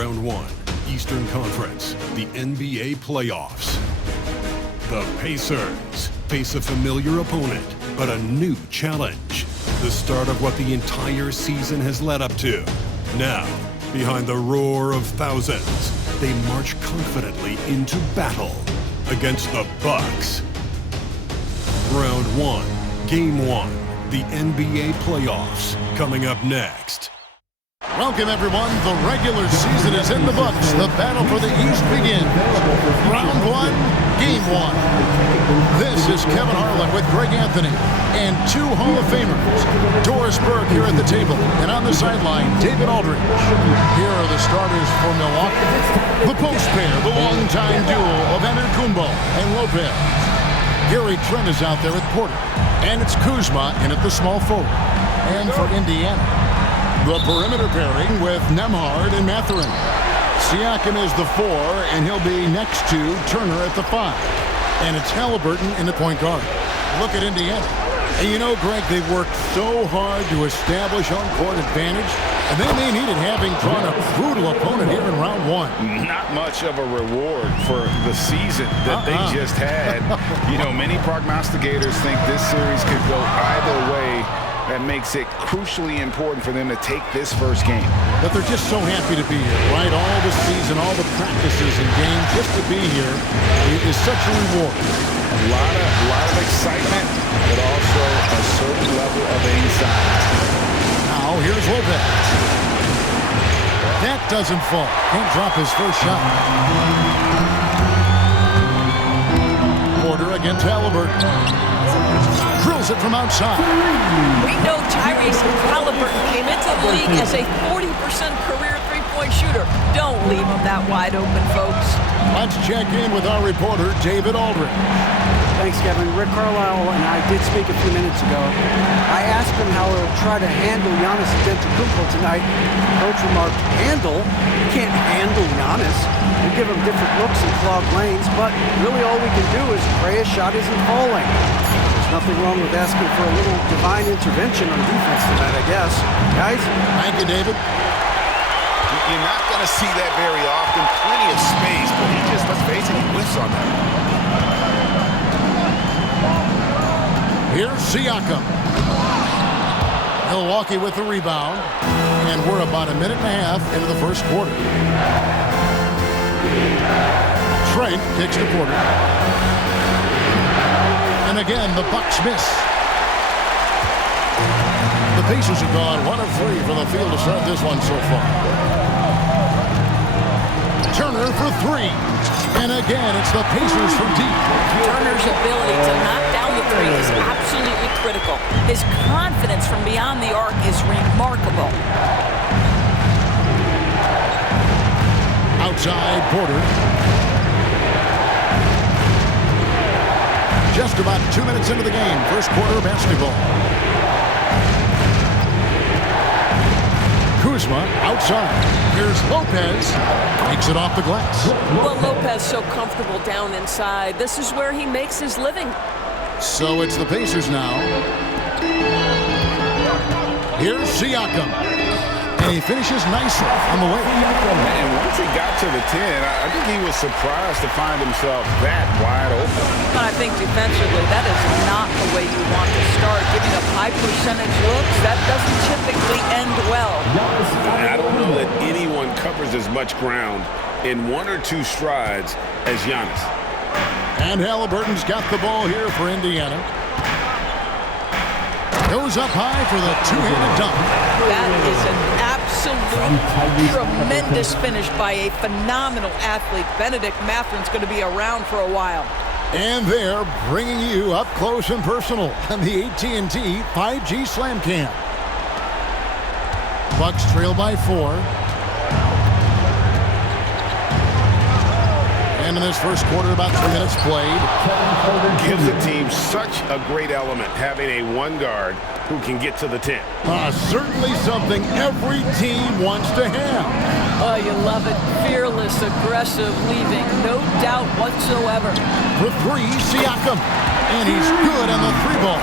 Round 1, Eastern Conference, the NBA playoffs. The Pacers face a familiar opponent, but a new challenge. The start of what the entire season has led up to. Now, behind the roar of thousands, they march confidently into battle against the Bucks. Round 1, Game 1, the NBA playoffs, coming up next. Welcome, everyone. The regular season is in the books. The battle for the East begins. Round 1, Game 1. This is Kevin Harlan with Greg Anthony and two Hall of Famers. Doris Burke here at the table, and on the sideline, David Aldridge. Here are the starters for Milwaukee. The post pair, the longtime duo of Andrew Antetokounmpo and Lopez. Gary Trent is out there with Porter. And it's Kuzma in at the small forward. And for Indiana, the perimeter pairing with Nembhard and Mathurin. Siakam is the 4, and he'll be next to Turner at the 5. And it's Halliburton in the point guard. Look at Indiana. And you know, Greg, they've worked so hard to establish home-court advantage, and they may need it having drawn a brutal opponent here in round 1. Not much of a reward for the season that they just had. You know, many prognosticators think this series could go either way. That makes it crucially important for them to take this first game. But they're just so happy to be here, right? All the season, all the practices and games, just to be here is such a reward. A lot of excitement, but also a certain level of anxiety. Now, here's Lopez. That doesn't fall. Can't drop his first shot. Porter against Halliburton. Drills it from outside. We know Tyrese Halliburton came into the league as a 40% career three-point shooter. Don't leave him that wide open, folks. Let's check in with our reporter, David Aldridge. Thanks, Kevin. Rick Carlisle and I did speak a few minutes ago. I asked him how he'll try to handle Giannis Antetokounmpo tonight. Coach remarked, handle? You can't handle Giannis. We give him different looks and clogged lanes, but really all we can do is pray a shot isn't falling. Nothing wrong with asking for a little divine intervention on defense tonight, I guess. Guys? Thank you, David. You're not going to see that very often. Plenty of space, but he just, let's face it, he whiffs on that. Here's Siakam. Milwaukee with the rebound. And we're about a minute and a half into the first quarter. Trent takes the quarter. And again, the Bucks miss. The Pacers have gone 1 of 3 from the field to start this one so far. Turner for 3. And again, it's the Pacers from deep. Turner's ability to knock down the 3 is absolutely critical. His confidence from beyond the arc is remarkable. Outside, Porter. Just about 2 minutes into the game. First quarter basketball. Kuzma outside. Here's Lopez. Makes it off the glass. Well, Lopez so comfortable down inside. This is where he makes his living. So it's the Pacers now. Here's Siakam. And he finishes nicely on the way. And once he got to the 10, I think he was surprised to find himself that wide open. But I think defensively, that is not the way you want to start. Giving up high percentage looks, that doesn't typically end well. I don't know that anyone covers as much ground in 1 or 2 strides as Giannis. And Halliburton's got the ball here for Indiana. Goes up high for the two-handed dunk. That is an absolute tremendous finish by a phenomenal athlete. Benedict Matherin's going to be around for a while. And they're bringing you up close and personal on the AT&T 5G Slam Cam. Bucks trail by 4. And in this first quarter, about 3 minutes played. Gives the team such a great element having a 1 guard who can get to the 10. Certainly something every team wants to have. Oh, you love it. Fearless, aggressive, leaving. No doubt whatsoever. For 3, Siakam. And he's good on the 3-ball.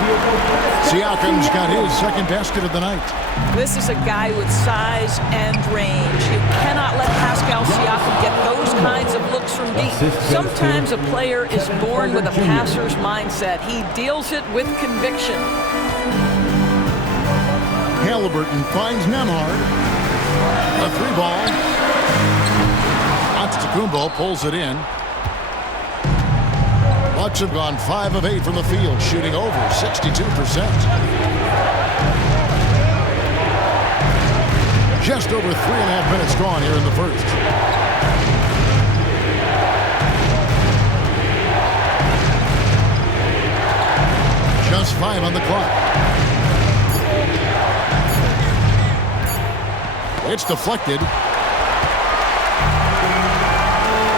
Siakam's got his second basket of the night. This is a guy with size and range. You cannot let Pascal Siakam get those kinds of looks from deep. Sometimes a player is born with a passer's mindset. He deals it with conviction. Halliburton finds Nembhard. A 3-ball. Antetokounmpo pulls it in. Bucks have gone 5 of 8 from the field, shooting over 62%. Just over 3.5 minutes gone here in the first. Just 5 on the clock. It's deflected.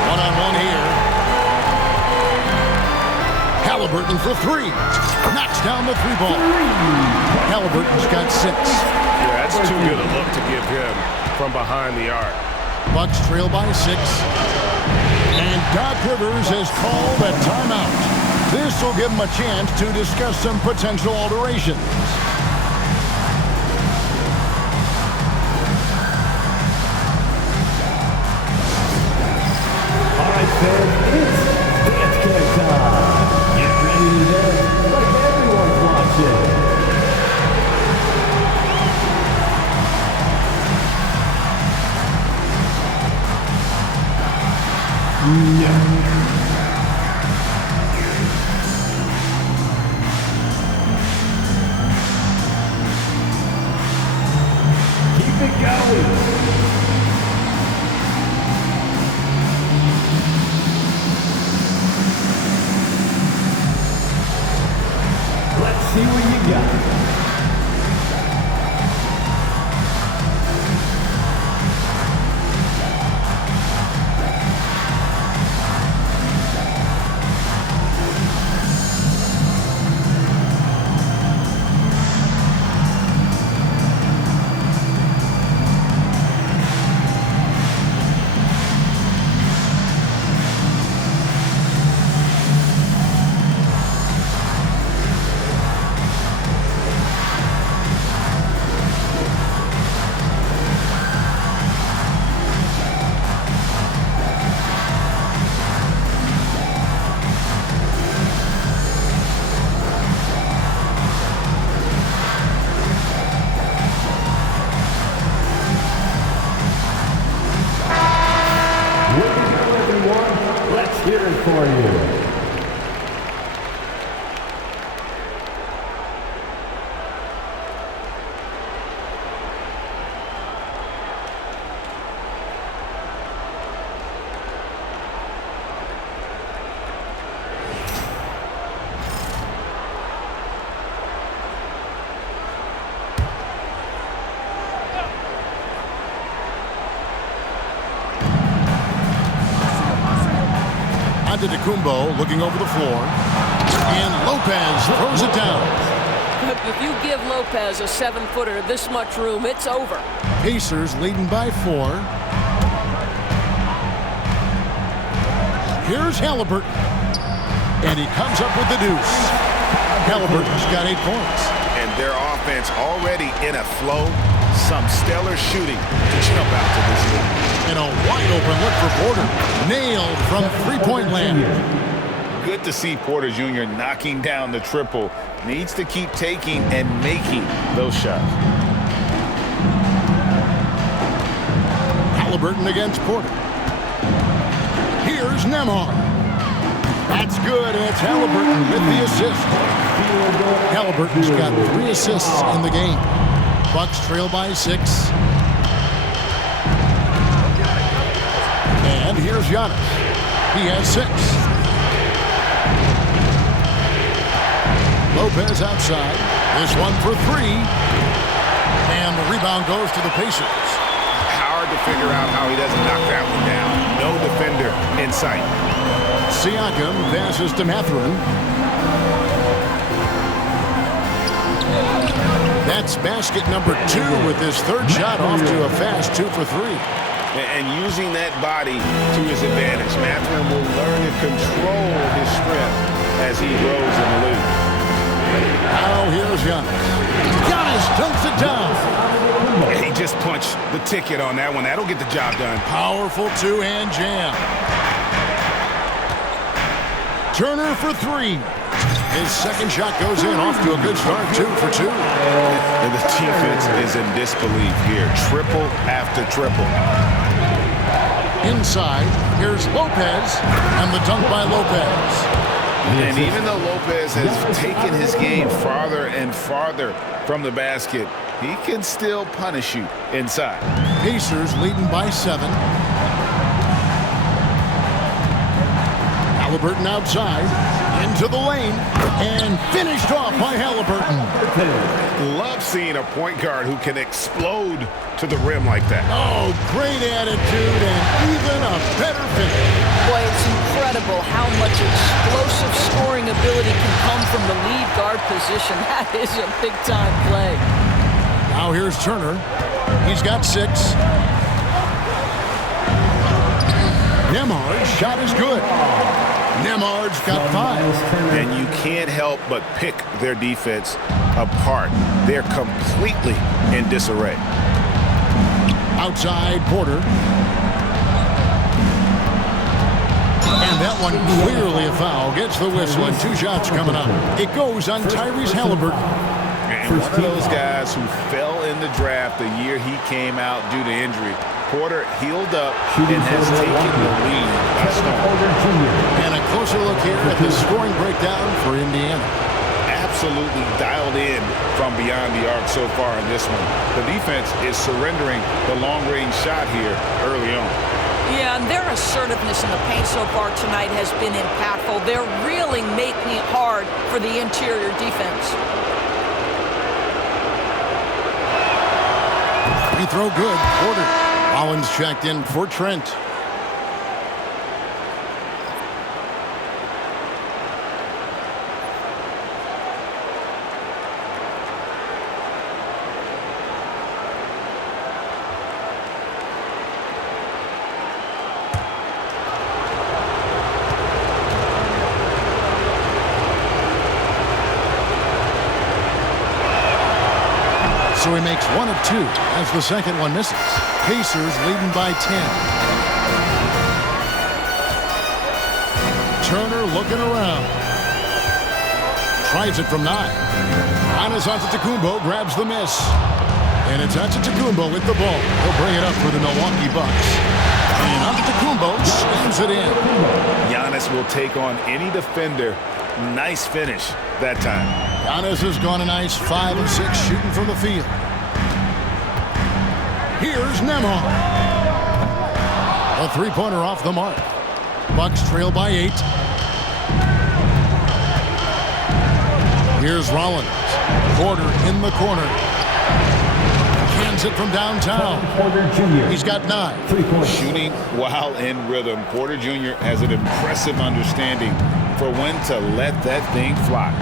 One-on-one here. Halliburton for three. Knocks down the three ball. Halliburton's got 6. Yeah, that's too good a look to give him from behind the arc. Bucks trail by 6. And Doc Rivers has called a timeout. This will give him a chance to discuss some potential alterations. All right, fans, it's dance card time. Get ready to dance like everyone's watching. Keep it going. Let's see what you got. Let's hear it for you. Antetokounmpo looking over the floor. And Lopez throws it down. If you give Lopez a 7-footer this much room, it's over. Pacers leading by 4. Here's Halliburton. And he comes up with the deuce. Halliburton's got 8 points. And their offense already in a flow. Some stellar shooting to jump out to this lead. And a wide open look for Porter. Nailed from three-point land. Good to see Porter Jr. knocking down the triple. Needs to keep taking and making those shots. Halliburton against Porter. Here's Nembhard. That's good, and it's Halliburton with the assist. Halliburton's got 3 assists in the game. Bucks trail by 6. And here's Giannis. He has 6. Lopez outside. This one for 3. And the rebound goes to the Pacers. Hard to figure out how he doesn't knock that one down. No defender in sight. Siakam passes to Mathurin. That's basket number 2 with his 3rd shot off to a fast 2 for 3. And using that body to his advantage. Mathurin will learn to control his strength as he grows in the league. Now here's Giannis. Giannis dunks it down. He just punched the ticket on that one. That'll get the job done. Powerful 2-hand jam. Turner for 3. His 2nd shot goes in, off to a good start, 2 for 2. And the defense is in disbelief here. Triple after triple. Inside, here's Lopez, and the dunk by Lopez. And even though Lopez has taken his game farther and farther from the basket, he can still punish you inside. Pacers leading by 7. Halliburton outside, into the lane, and finished off by Halliburton. Love seeing a point guard who can explode to the rim like that. Oh, great attitude and even a better finish. Boy, it's incredible how much explosive of scoring ability can come from the lead guard position. That is a big-time play. Now here's Turner. He's got 6. Nembhard's shot is good. Nembhard's got 5. And you can't help but pick their defense apart. They're completely in disarray. Outside, Porter. And that one clearly a foul. Gets the whistle and 2 shots coming up. It goes on Tyrese Halliburton. And one of those guys who fell in the draft the year he came out due to injury. Porter healed up and has taken the lead by storm. And a closer look here at the scoring breakdown for Indiana. Absolutely dialed in from beyond the arc so far in this one. The defense is surrendering the long-range shot here early on. Yeah, and their assertiveness in the paint so far tonight has been impactful. They're really making it hard for the interior defense. Free throw good. Porter. Rollins checked in for Trent. So he makes 1 of 2 as the second one misses. Pacers leading by 10. Turner looking around. Tries it from 9. Giannis Antetokounmpo grabs the miss. And it's Antetokounmpo with the ball. He'll bring it up for the Milwaukee Bucks. And Antetokounmpo slams it in. Giannis will take on any defender. Nice finish that time. Giannis has gone a nice 5 of 6 shooting from the field. Here's Nembhard. A three-pointer off the mark. Bucks trail by 8. Here's Rollins. Porter in the corner. Cans it from downtown. He's got 9. Shooting while in rhythm. Porter Jr. has an impressive understanding for when to let that thing fly.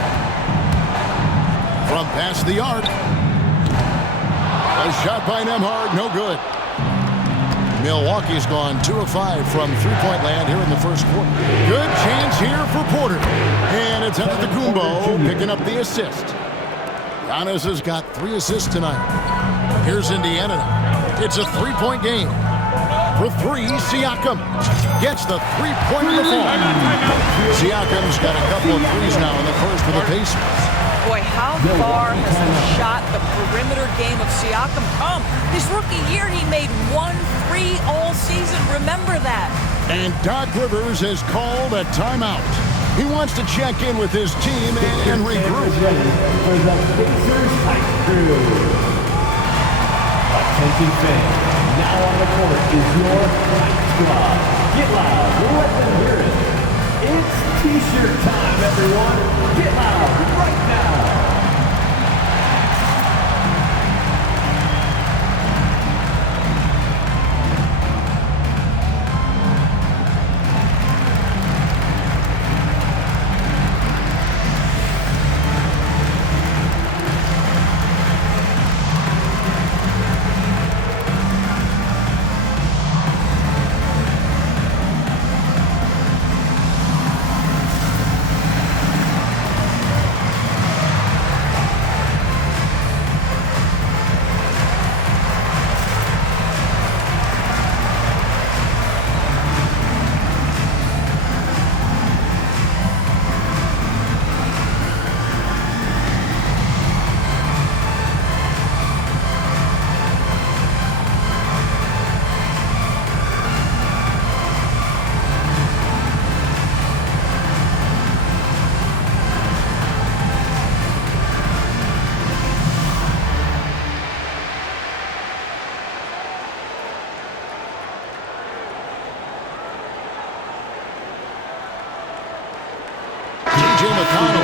From past the arc. A shot by Nembhard, no good. Milwaukee's gone 2 of 5 from three-point land here in the first quarter. Good chance here for Porter. And it's Antetokounmpo picking up the assist. Giannis has got 3 assists tonight. Here's Indiana now. It's a 3-point game. For 3, Siakam gets the 3-pointer to fall. Siakam's got a couple of threes now in the first for the Pacers. Boy, how far has the shot, the perimeter game of Siakam come? His rookie year, he made 1 3 all season. Remember that. And Doc Rivers has called a timeout. He wants to check in with his team and regroup. For the Pacers Hype Crew. Attention fans, now on the court is your Hype Squad. Get loud, let them hear it. It's T-shirt time, everyone. Get loud right now.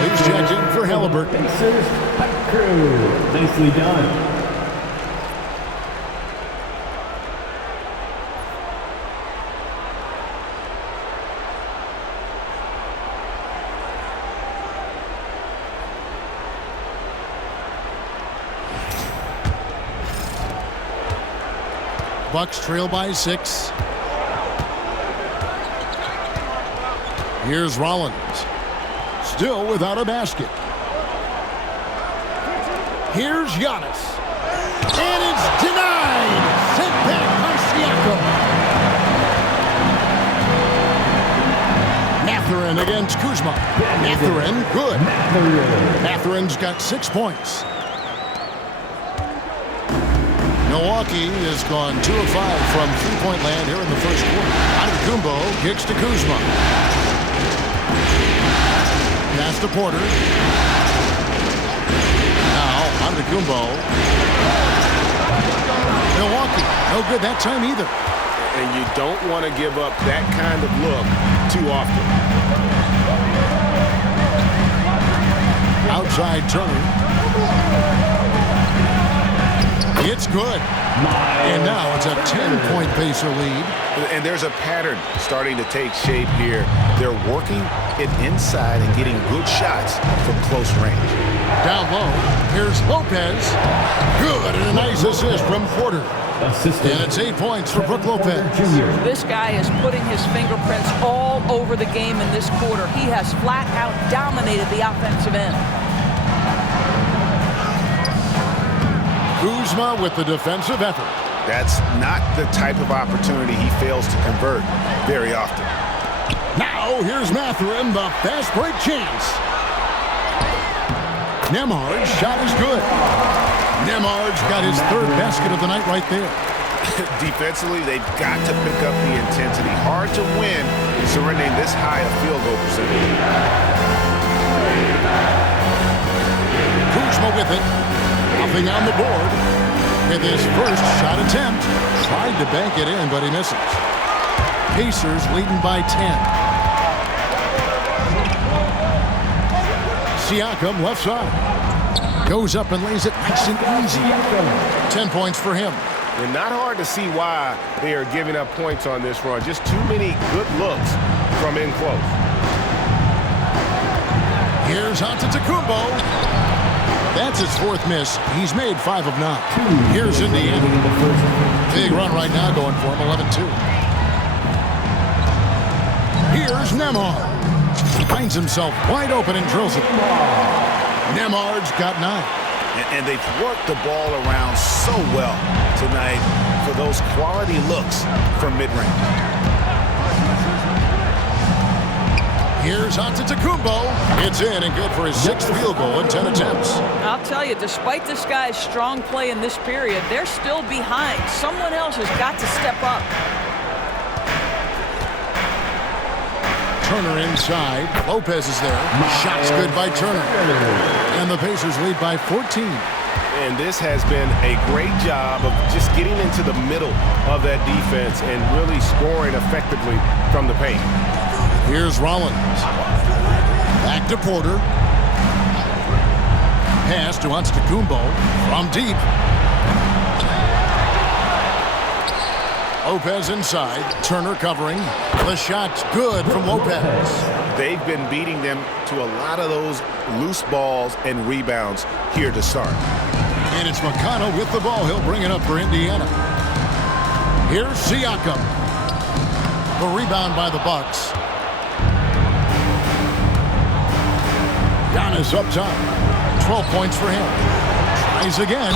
He's checked in for Halliburton. Pacers Hype Crew. Nicely done. Bucks trail by 6. Here's Rollins. Still without a basket. Here's Giannis. And it's denied. Sent back by Siakam. Mathurin against Kuzma. Mathurin, good. Mathurin's got 6 points. Milwaukee has gone 2 of 5 from three-point land here in the first quarter. Antetokounmpo kicks to Kuzma. Pass to Porter. Now Antetokounmpo. Milwaukee, no good that time either. And you don't want to give up that kind of look too often. Outside Turner. It's good. And now it's a 10-point Pacer lead. And there's a pattern starting to take shape here. They're working it inside and getting good shots from close range. Down low, here's Lopez. Good, and a nice assist from Porter. And it's 8 points for Brook Lopez. This guy is putting his fingerprints all over the game in this quarter. He has flat out dominated the offensive end. Kuzma with the defensive effort. That's not the type of opportunity he fails to convert very often. Now here's Mathurin, the fast break chance. Nembhard's shot is good. Nembhard's got his 3rd basket of the night right there. Defensively, they've got to pick up the intensity. Hard to win surrendering this high a field goal percentage. Kuzma with it. Nothing on the board. With his first shot attempt. Tried to bank it in, but he misses. Pacers leading by 10. Siakam left side. Goes up and lays it nice and easy. 10 points for him. And not hard to see why they are giving up points on this run. Just too many good looks from in close. Here's Antetokounmpo. That's his 4th miss. He's made 5 of 9. Here's Indiana. Big run right now going for him, 11-2. Here's Nembhard. Finds himself wide open and drills it. Nembhard's got 9. And they've worked the ball around so well tonight for those quality looks from mid-range. Here's Antetokounmpo. It's in and good for his 6th field goal in 10 attempts. I'll tell you, despite this guy's strong play in this period, they're still behind. Someone else has got to step up. Turner inside. Lopez is there. Shot's good by Turner. And the Pacers lead by 14. And this has been a great job of just getting into the middle of that defense and really scoring effectively from the paint. Here's Rollins. Back to Porter. Pass to Antetokounmpo from deep. Lopez inside. Turner covering. The shot's good from Lopez. They've been beating them to a lot of those loose balls and rebounds here to start. And it's McConnell with the ball. He'll bring it up for Indiana. Here's Siakam. The rebound by the Bucks. Giannis up top. 12 points for him. Tries again.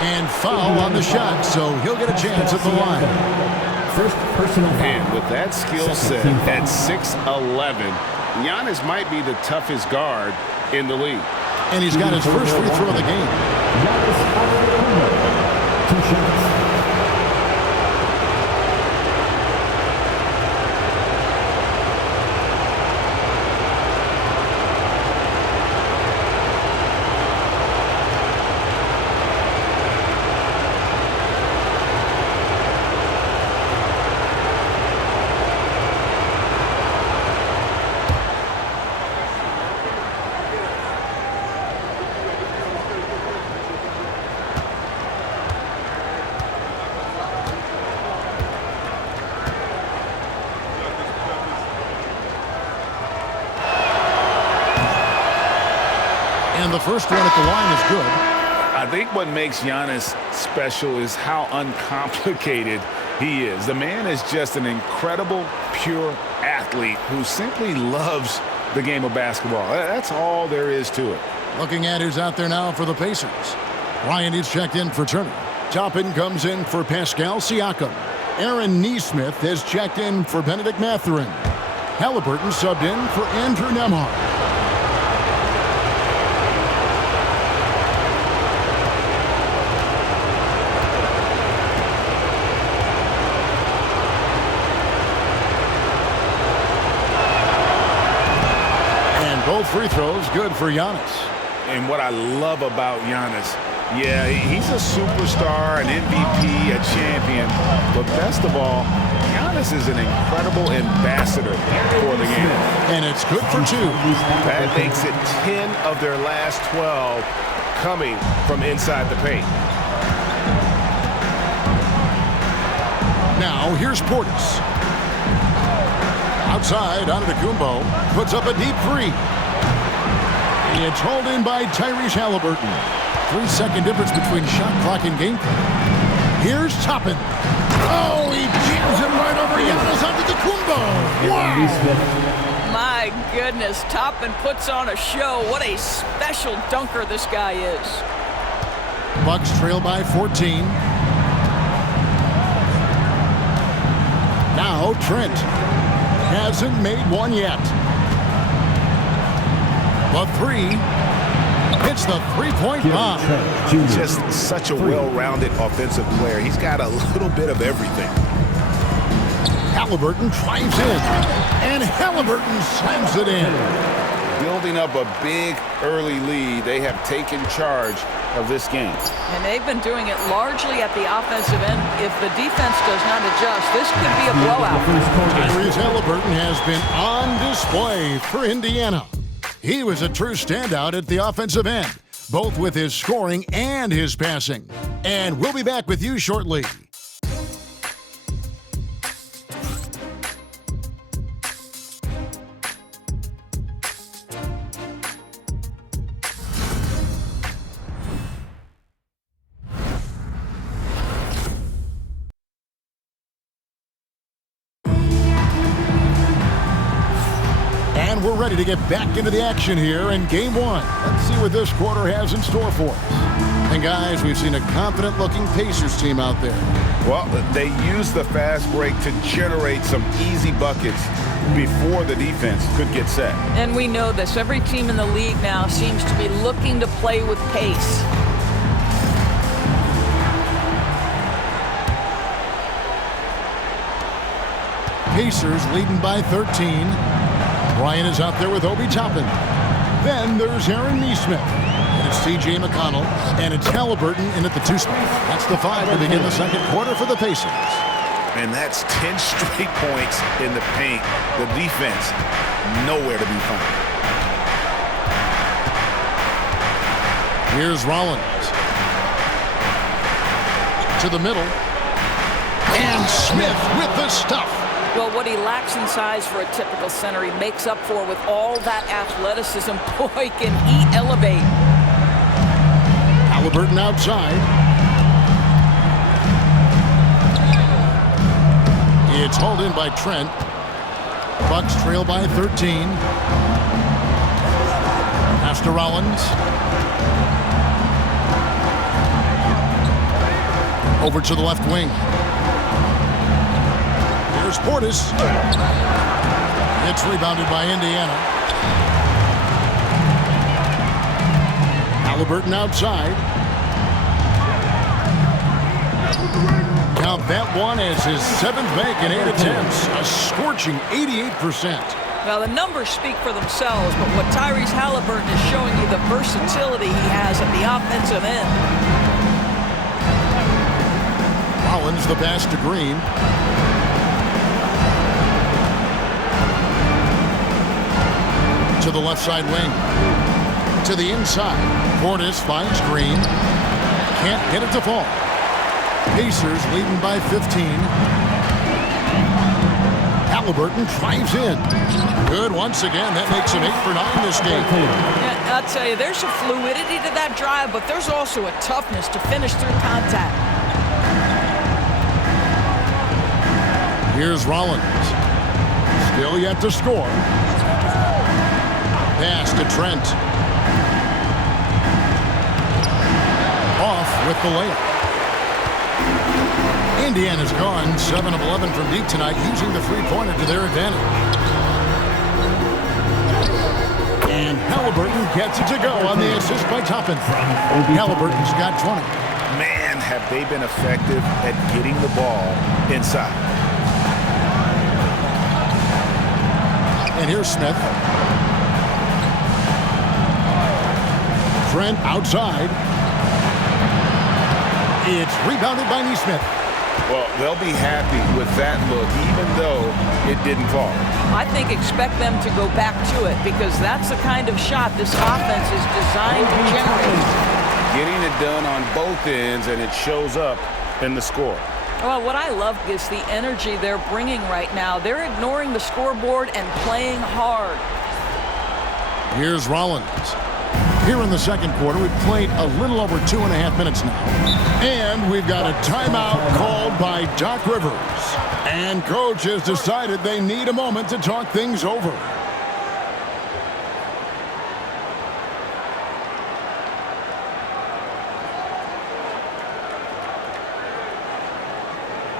And foul on the shot, so he'll get a chance at the line. First personal foul. And with that skill set at 6'11", Giannis might be the toughest guard in the league. And he's got his first free throw of the game. Giannis Antetokounmpo. 2 shots. And the first one at the line is good. I I think what makes Giannis special is how uncomplicated he is. The man is just an incredible, pure athlete who simply loves the game of basketball. That's all there is to it. Looking at who's out there now for the Pacers. Ryan is checked in for Turner. Toppin comes in for Pascal Siakam. Aaron Nesmith has checked in for Benedict Mathurin. Halliburton subbed in for Andrew Nembhard. Both free throws good for Giannis. And what I love about Giannis, yeah, he's a superstar, an MVP, a champion. But best of all, Giannis is an incredible ambassador for the game. And it's good for 2. That makes it 10 of their last 12 coming from inside the paint. Now here's Portis. Outside, Antetokounmpo puts up a deep 3. It's hauled in by Tyrese Halliburton. 3-second difference between shot clock and game clock. Here's Toppin. Oh, he jams him right over Giannis Antetokounmpo. Wow! My goodness, Toppin puts on a show. What a special dunker this guy is. Bucks trail by 14. Now Trent hasn't made one yet. The 3 hits the three-point bomb. Just such a well-rounded offensive player. He's got a little bit of everything. Halliburton drives in, and Halliburton slams it in. Building up a big early lead, they have taken charge of this game. And they've been doing it largely at the offensive end. If the defense does not adjust, this could be a blowout. Tyrese Halliburton has been on display for Indiana. He was a true standout at the offensive end, both with his scoring and his passing. And we'll be back with you shortly. And we're ready to get back into the action here in Game 1. Let's see what this quarter has in store for us. And guys, we've seen a confident-looking Pacers team out there. Well, they use the fast break to generate some easy buckets before the defense could get set. And we know this. Every team in the league now seems to be looking to play with pace. Pacers leading by 13. Ryan is out there with Obi Toppin. Then there's Aaron Nesmith. And it's T.J. McConnell. And it's Halliburton in at the 2 spot. That's the 5 to begin the second quarter for the Pacers. And that's 10 straight points in the paint. The defense, nowhere to be found. Here's Rollins. To the middle. And Smith with the stuff. Well, what he lacks in size for a typical center, he makes up for with all that athleticism. Boy, can he elevate. Halliburton outside. It's hauled in by Trent. Bucks trail by 13. Pass to Rollins. Over to the left wing. Here's Portis. It's rebounded by Indiana. Halliburton outside. Count that one as his 7th make in 8 attempts. A scorching 88%. Well, the numbers speak for themselves, but what Tyrese Halliburton is showing you, the versatility he has at the offensive end. Rollins the pass to Green. To the left side wing. To the inside. Portis finds Green. Can't get it to fall. Pacers leading by 15. Halliburton drives in. Good once again. That makes him 8 for 9 this game. Yeah, I'll tell you, there's a fluidity to that drive, but there's also a toughness to finish through contact. Here's Rollins. Still yet to score. Pass to Trent. Off with the layup. Indiana's gone 7 of 11 from deep tonight, using the three-pointer to their advantage. And Halliburton gets it to go on the assist by Toppin. Halliburton's got 20. Man, have they been effective at getting the ball inside. And here's Smith. Trent outside. It's rebounded by Neesmith. Well, they'll be happy with that look, even though it didn't fall. I think expect them to go back to it because that's the kind of shot this offense is designed to generate. Getting it done on both ends, and it shows up in the score. Well, what I love is the energy they're bringing right now. They're ignoring the scoreboard and playing hard. Here's Rollins. Here in the second quarter, we've played a little over 2.5 minutes now. And we've got a timeout called by Doc Rivers. And coach has decided they need a moment to talk things over.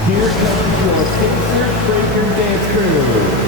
Here comes your Pacers Breaker Dance Crew.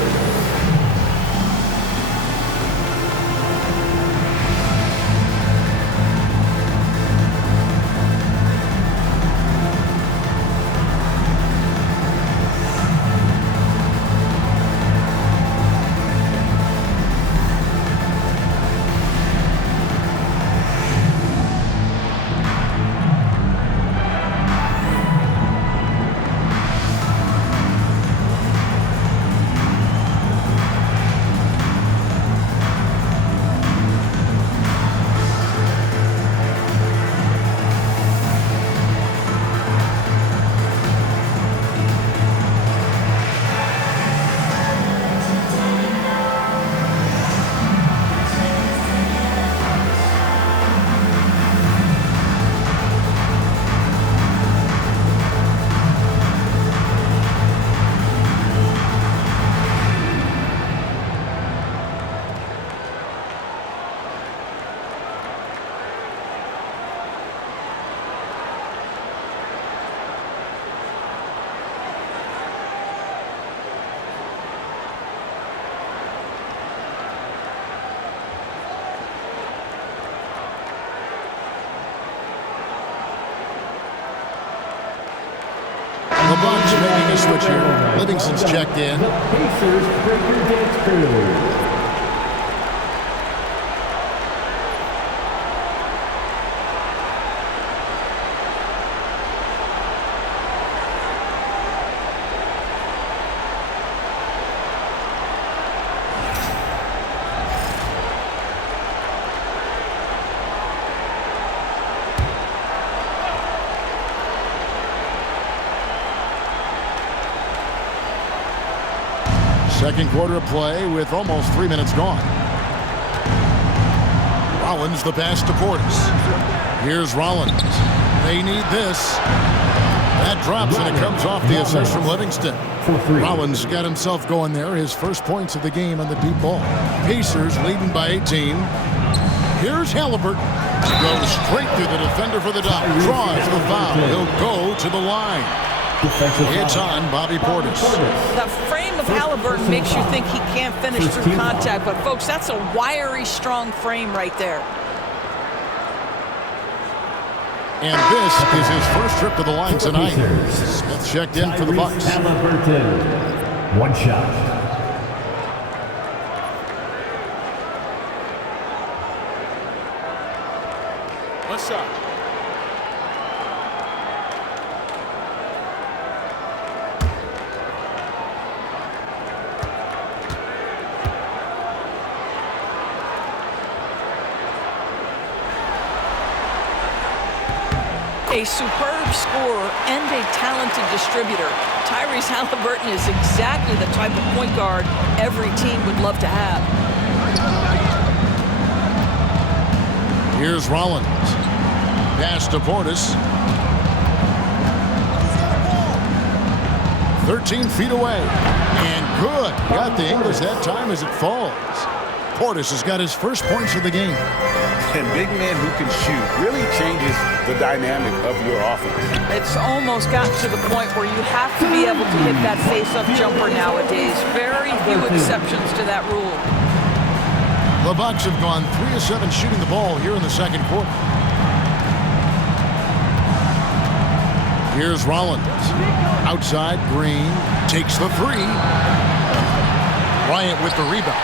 The Bucks making a switch here. Livingston's checked in. The Pacers Breaker Dance Crew. Second quarter of play with almost 3 minutes gone. Rollins the pass to Portis. Here's Rollins. They need this. That drops and it comes off the assist from Livingston. Rollins got himself going there. His first points of the game on the deep ball. Pacers leading by 18. Here's Halliburton. Goes straight through the defender for the dot. Draws the foul. He'll go to the line. It's on Bobby Portis. The frame of Halliburton makes you think he can't finish through contact, but folks, that's a wiry, strong frame right there. And this is his first trip to the line tonight. Smith checked in for the Bucks. Halliburton, one shot. What's up? A superb superb scorer and a talented distributor. Tyrese Halliburton is exactly the type of point guard every team would love to have. Here's Rollins. Pass to Portis. 13 feet away. And good. Got the English that time as it falls. Portis has got his first points of the game. And big men who can shoot really changes the dynamic of your offense. It's almost gotten to the point where you have to be able to hit that face-up jumper nowadays. Very few exceptions to that rule. The Bucks have gone 3 of 7 shooting the ball here in the second quarter. Here's Rollins. Outside, Green takes the three. Bryant with the rebound.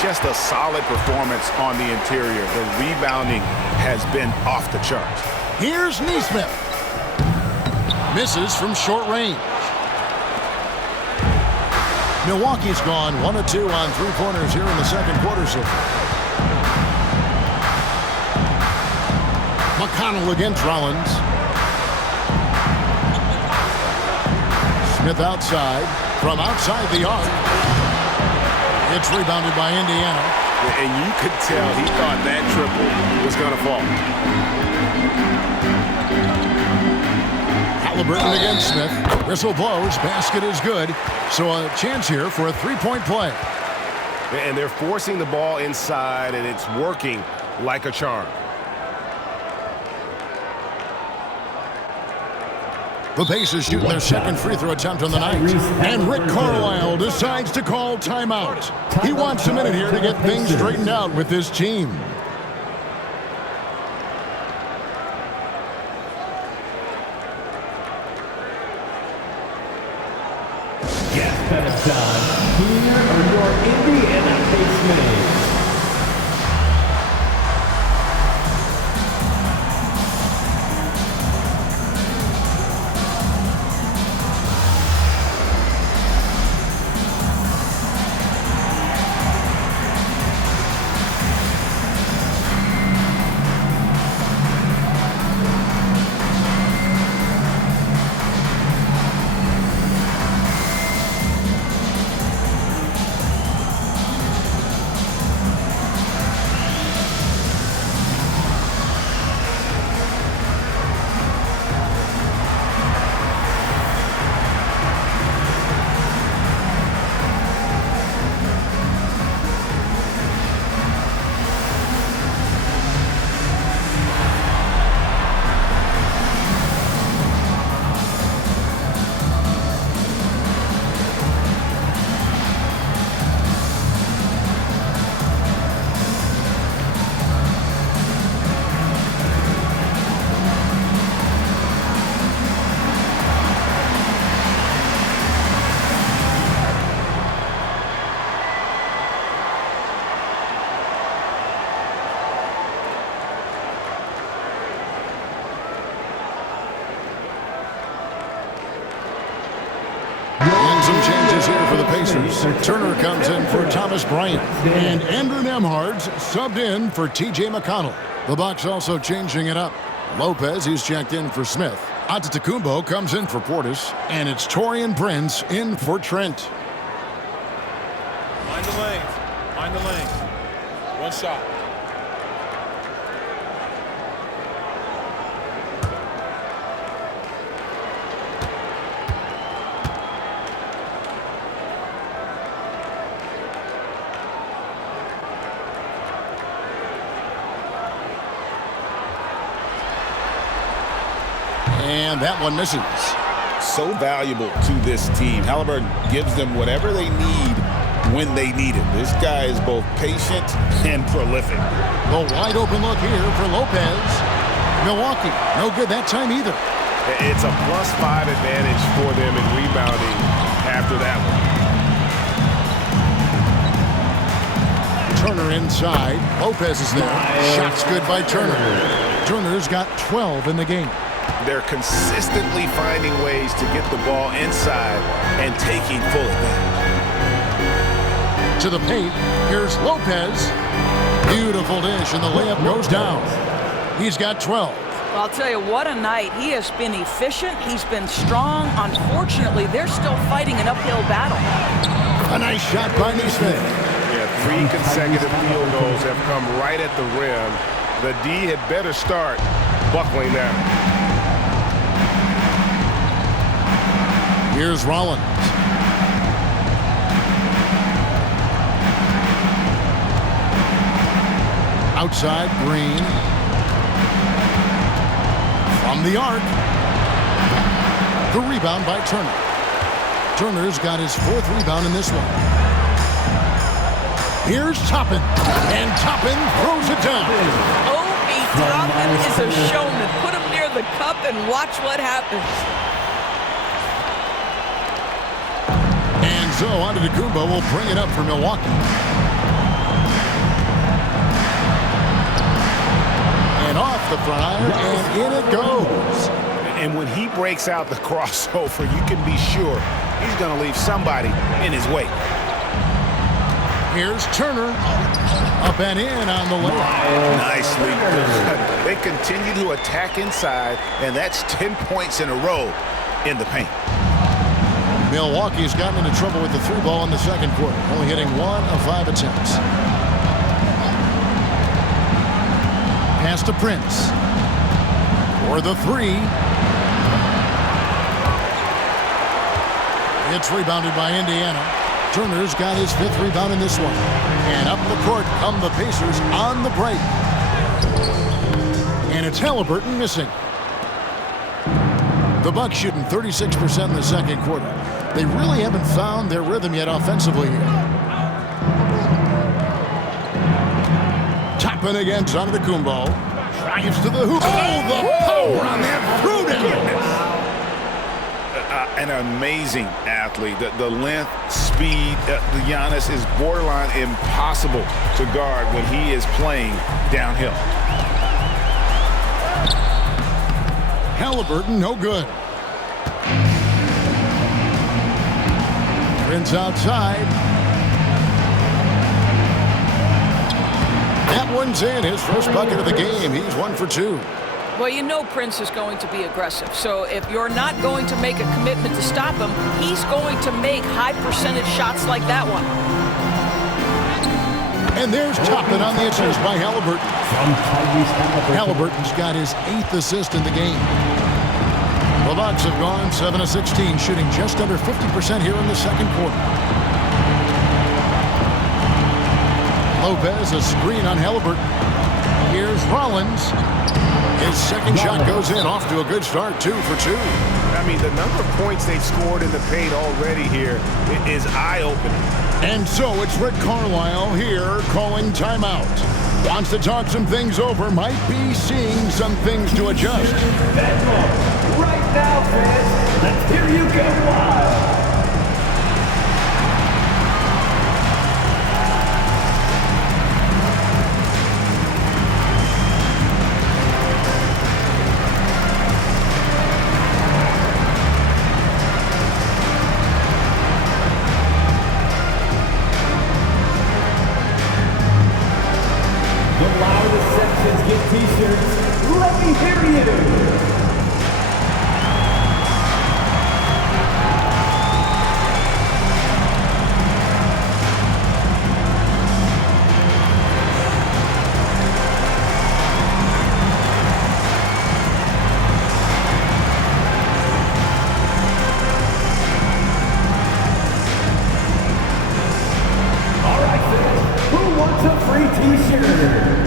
Just a solid performance on the interior. The rebounding has been off the charts. Here's Nesmith. Misses from short range. Milwaukee's gone 1 of 2 on three-pointers here in the second quarter so far. McConnell against Rollins. Smith outside. From outside the arc. It's rebounded by Indiana. And you could tell he thought that triple was going to fall. Halliburton against Smith. Whistle blows. Basket is good. So a chance here for a three-point play. And they're forcing the ball inside, and it's working like a charm. The Pacers shooting their second free throw attempt on the night. And Rick Carlisle decides to call timeout. He wants a minute here to get things straightened out with this team. Yes, that's time. Here are your Indiana Pacers. Some changes here for the Pacers. Turner comes in for Thomas Bryant. And Andrew Nembhard's subbed in for T.J. McConnell. The Bucks also changing it up. Lopez, he's checked in for Smith. Antetokounmpo comes in for Portis. And it's Taurean Prince in for Trent. Mind the lanes. Mind the lanes. One shot. And that one misses. So valuable to this team. Halliburton gives them whatever they need when they need it. This guy is both patient and prolific. A wide open look here for Lopez. Milwaukee, no good that time either. It's a +5 advantage for them in rebounding after that one. Turner inside. Lopez is there. Shots good by Turner. Turner's got 12 in the game. They're consistently finding ways to get the ball inside and taking full advantage. To the paint, here's Lopez. Beautiful dish, and the layup goes down. He's got 12. Well, I'll tell you, what a night. He has been efficient. He's been strong. Unfortunately, they're still fighting an uphill battle. A nice shot by Neesmith. Yeah, 3 consecutive field goals have come right at the rim. The D had better start buckling now. Here's Rollins. Outside, Green. From the arc. The rebound by Turner. Turner's got his 4th rebound in this one. Here's Toppin. And Toppin throws it down. Obi Toppin is a showman. Put him near the cup and watch what happens. And so Antetokounmpo will bring it up for Milwaukee. And off the front iron, and in it goes. And when he breaks out the crossover, you can be sure he's going to leave somebody in his way. Here's Turner. Up and in on the layup. Nicely done. They continue to attack inside, and that's 10 points in a row in the paint. Milwaukee's gotten into trouble with the 3 ball in the second quarter, only hitting 1 of 5 attempts. Pass to Prince. For the 3. It's rebounded by Indiana. Turner's got his 5th rebound in this one. And up the court come the Pacers on the break. And it's Halliburton missing. The Bucks shooting 36% in the second quarter. They really haven't found their rhythm yet offensively here. Toppin against Antetokounmpo. Drives to the hoop. Oh, the power on that throw-down. An amazing athlete. The length, speed, Giannis is borderline impossible to guard when he is playing downhill. Halliburton, no good. Prince outside. That one's in. His first bucket of the game. He's 1 for 2. Well, you know Prince is going to be aggressive. So if you're not going to make a commitment to stop him, he's going to make high percentage shots like that one. And there's Toppin on the assist by Halliburton. Halliburton's got his 8th assist in the game. The Bucks have gone 7 of 16, shooting just under 50% here in the second quarter. Lopez, a screen on Halliburton. Here's Rollins. His second shot goes in, off to a good start, 2 for 2. I mean, the number of points they've scored in the paint already here is eye-opening. And so it's Rick Carlisle here calling timeout. Wants to talk some things over, might be seeing some things to adjust. Right now, fans, let's hear you get wild. T-shirts. Let me hear you. All right, fans. Who wants a free T-shirt?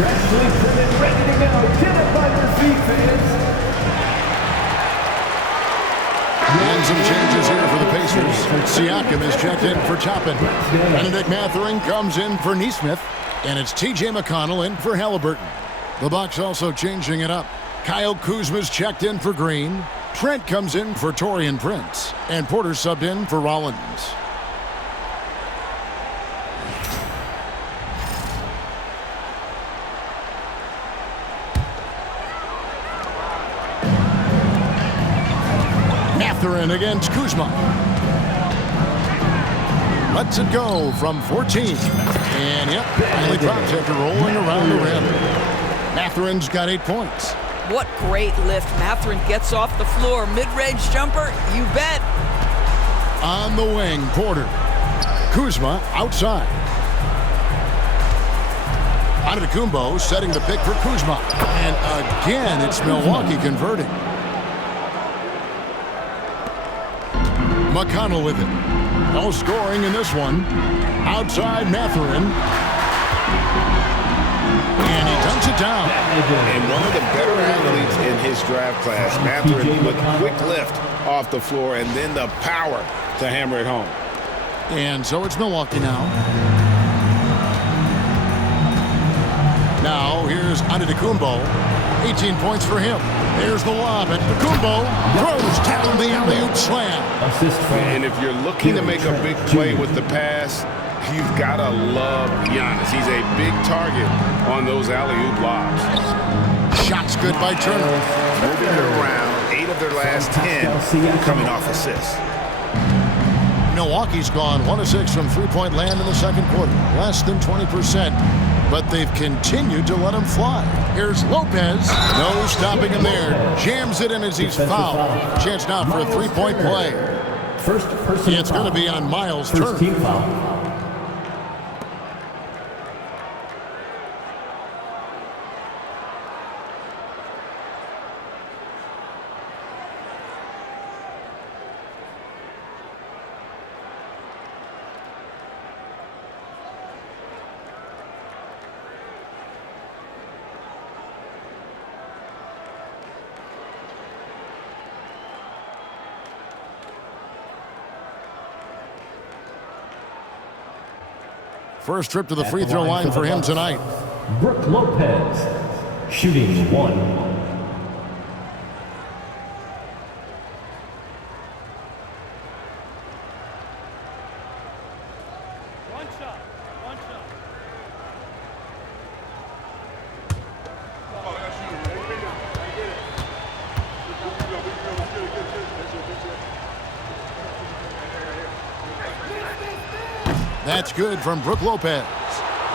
Freshly printed, ready to go. Get up on your feet, fans. And some changes here for the Pacers. Siakam is checked in for Toppin. Benedict Mathurin comes in for Neesmith. And it's T.J. McConnell in for Halliburton. The Bucks also changing it up. Kyle Kuzma's checked in for Green. Trent comes in for Taurean Prince, and Porter subbed in for Rollins. Mathurin against Kuzma. Lets it go from 14. And yep, finally drops after rolling around the rim. Mathurin's got 8 points. What great lift. Mathurin gets off the floor. Mid-range jumper, you bet. On the wing, Porter. Kuzma outside. Antetokounmpo setting the pick for Kuzma. And again, it's Milwaukee converting. McConnell with it. No scoring in this one. Outside Mathurin. And he dunks it down. And one of the better athletes in his draft class, Mathurin, with a quick lift off the floor and then the power to hammer it home. And so it's Milwaukee now. Now here's Antetokounmpo. 18 points for him. There's the lob. Antetokounmpo throws down the alley-oop slam. And if you're looking to make a big play with the pass, you've got to love Giannis. He's a big target on those alley-oop lobs. Shots good by Turner. Moving it around. 8 of their last 10 coming off assists. Milwaukee's gone 1 of 6 from three-point land in the second quarter. Less than 20%. But they've continued to let him fly. Here's Lopez. No stopping him there. Jams it in as he's fouled. Chance now for a three-point play. It's going to be on Miles Turner. Team foul. First trip to the free throw line for him tonight. Brook Lopez, shooting 1. One shot. That's good from Brook Lopez.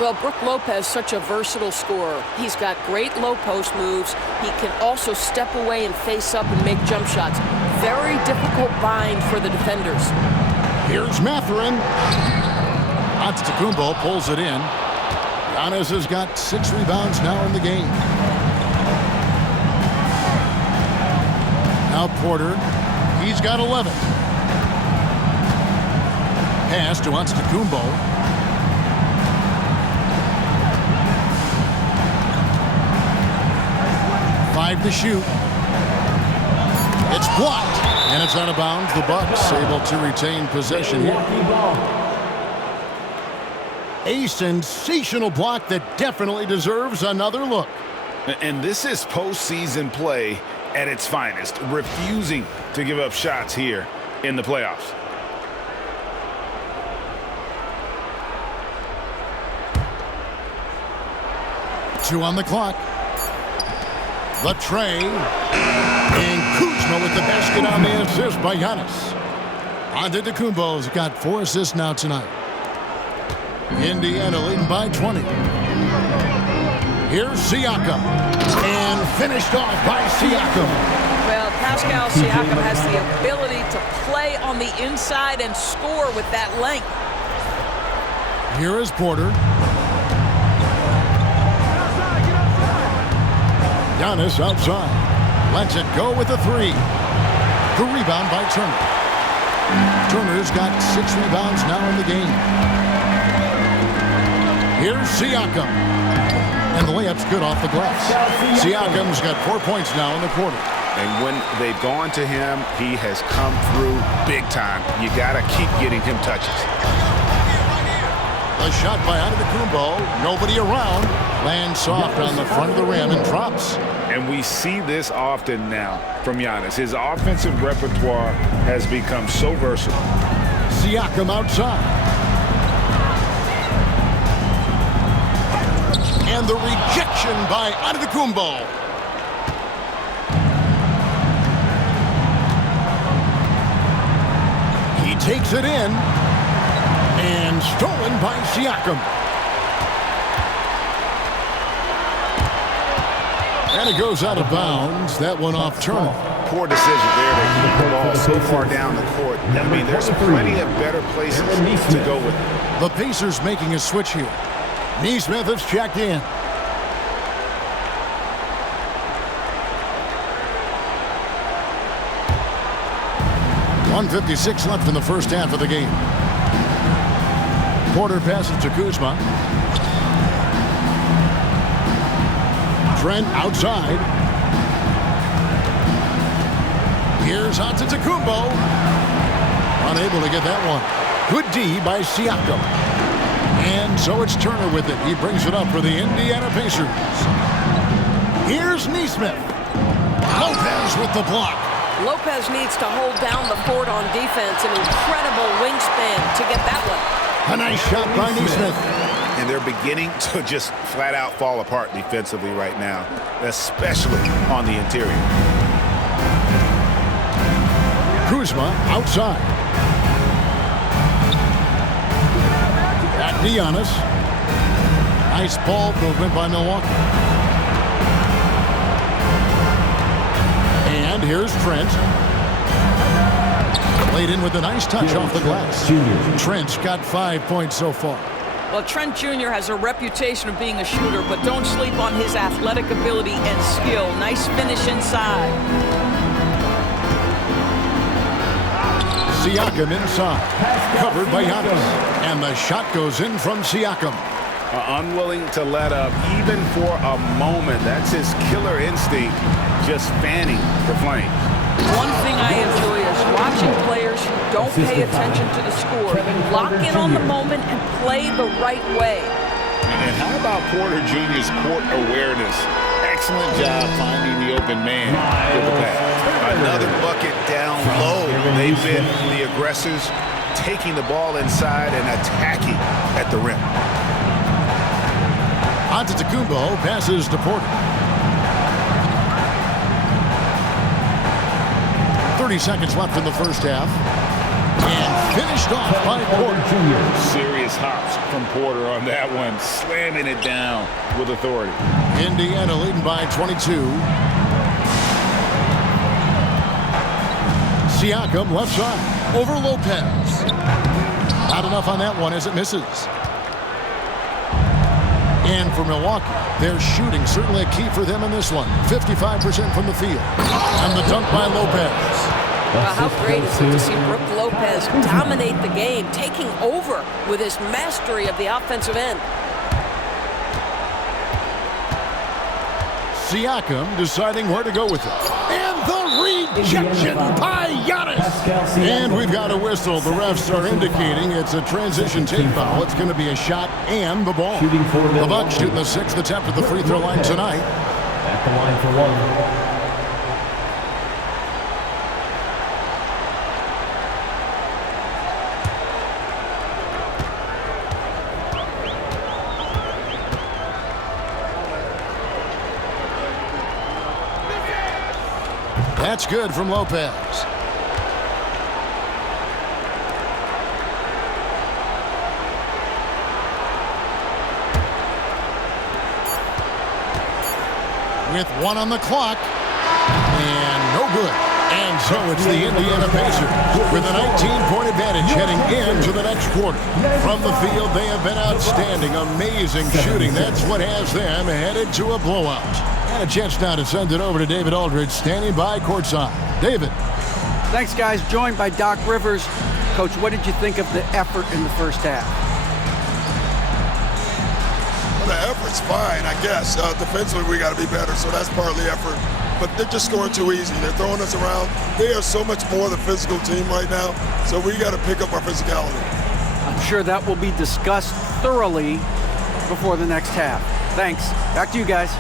Well, Brook Lopez, such a versatile scorer. He's got great low post moves. He can also step away and face up and make jump shots. Very difficult bind for the defenders. Here's Mathurin. Antetokounmpo pulls it in. Giannis has got 6 rebounds now in the game. Now Porter. He's got 11. Pass to Antetokounmpo. Five to shoot. It's blocked, and it's out of bounds. The Bucks able to retain possession here. A sensational block that definitely deserves another look. And this is postseason play at its finest, refusing to give up shots here in the playoffs. Two on the clock. The tray. And Kuzma with the basket on the assist by Giannis. Antetokounmpo's got 4 assists now tonight. Indiana leading by 20. Here's Siakam. And finished off by Siakam. Well, Pascal Siakam has the ability to play on the inside and score with that length. Here is Porter. Giannis outside. Lets it go with a 3. The rebound by Turner. Turner's got 6 rebounds now in the game. Here's Siakam. And the layup's good off the glass. Siakam's got 4 points now in the quarter. And when they've gone to him, he has come through big time. You got to keep getting him touches. A shot by Antetokounmpo. Nobody around. Lands soft on the front of the rim and drops. And we see this often now from Giannis. His offensive repertoire has become so versatile. Siakam outside. And the rejection by Antetokounmpo. He takes it in. And stolen by Siakam. And it goes out of bounds. That one off Turner. Poor decision there to keep the ball so far down the court. I mean, there's plenty of better places to go with it. The Pacers making a switch here. Nesmith has checked in. .156 left in the first half of the game. Porter passes to Kuzma. Trent outside. Here's Antetokounmpo. Unable to get that one. Good D by Siakam. And so it's Turner with it. He brings it up for the Indiana Pacers. Here's Nesmith. Lopez with the block. Lopez needs to hold down the fort on defense. An incredible wingspan to get that one. A nice shot by Nesmith. And they're beginning to just flat out fall apart defensively right now, especially on the interior. Kuzma outside. At Giannis. Nice ball movement by Milwaukee. And here's Trent. Played in with a nice touch off the glass. Trent's got 5 points so far. Well, Trent Jr. has a reputation of being a shooter, but don't sleep on his athletic ability and skill. Nice finish inside. Siakam inside. Covered by Giannis. And the shot goes in from Siakam. Unwilling to let up even for a moment. That's his killer instinct, just fanning the flames. One thing I enjoy is watching players who don't pay attention to the score, lock in on the moment and play the right way. And how about Porter Jr.'s court awareness? Excellent job finding the open man with the pass. Another bucket down low. They've been the aggressors, taking the ball inside and attacking at the rim. Antetokounmpo passes to Porter. 30 seconds left in the first half. And finished off by Porter. Serious hops from Porter on that one, slamming it down with authority. Indiana leading by 22. Siakam left side over Lopez. Not enough on that one as it misses. And for Milwaukee, their shooting certainly a key for them in this one. 55% from the field. And the dunk by Lopez. Well, how great is it to see Brook Lopez dominate the game, taking over with his mastery of the offensive end. Siakam deciding where to go with it. And the rejection by Giannis. And we've got a whistle. The refs are indicating it's a transition take foul. It's going to be a shot and the ball. The Bucks shooting the 6th attempt at the free throw line tonight. At the line for one. That's good from Lopez. With one on the clock. And no good. And so it's the Indiana Pacers with a 19-point advantage heading into the next quarter. From the field, they have been outstanding. Amazing shooting. That's what has them headed to a blowout. And a chance now to send it over to David Aldridge, standing by courtside. David. Thanks, guys. Joined by Doc Rivers. Coach, what did you think of the effort in the first half? Well, the effort's fine, I guess. Defensively, we got to be better, so that's partly effort. But they're just scoring too easy. They're throwing us around. They are so much more the physical team right now, so we got to pick up our physicality. I'm sure that will be discussed thoroughly before the next half. Thanks. Back to you guys.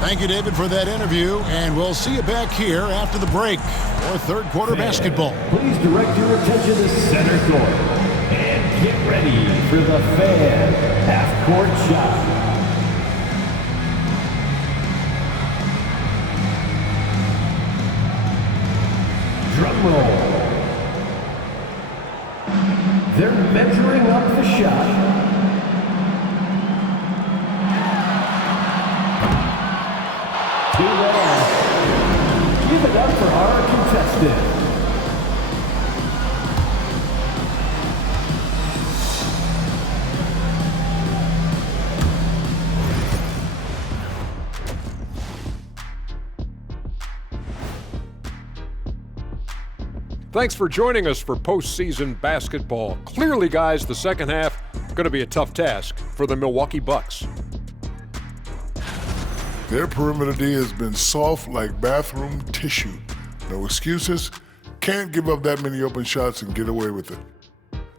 Thank you, David, for that interview, and we'll see you back here after the break for third quarter basketball. Please direct your attention to center court and get ready for the fan half-court shot. Drum roll. They're measuring up the shot. Give it up for our contestant. Thanks for joining us for postseason basketball. Clearly, guys, the second half going to be a tough task for the Milwaukee Bucks. Their perimeter D has been soft like bathroom tissue. No excuses. Can't give up that many open shots and get away with it.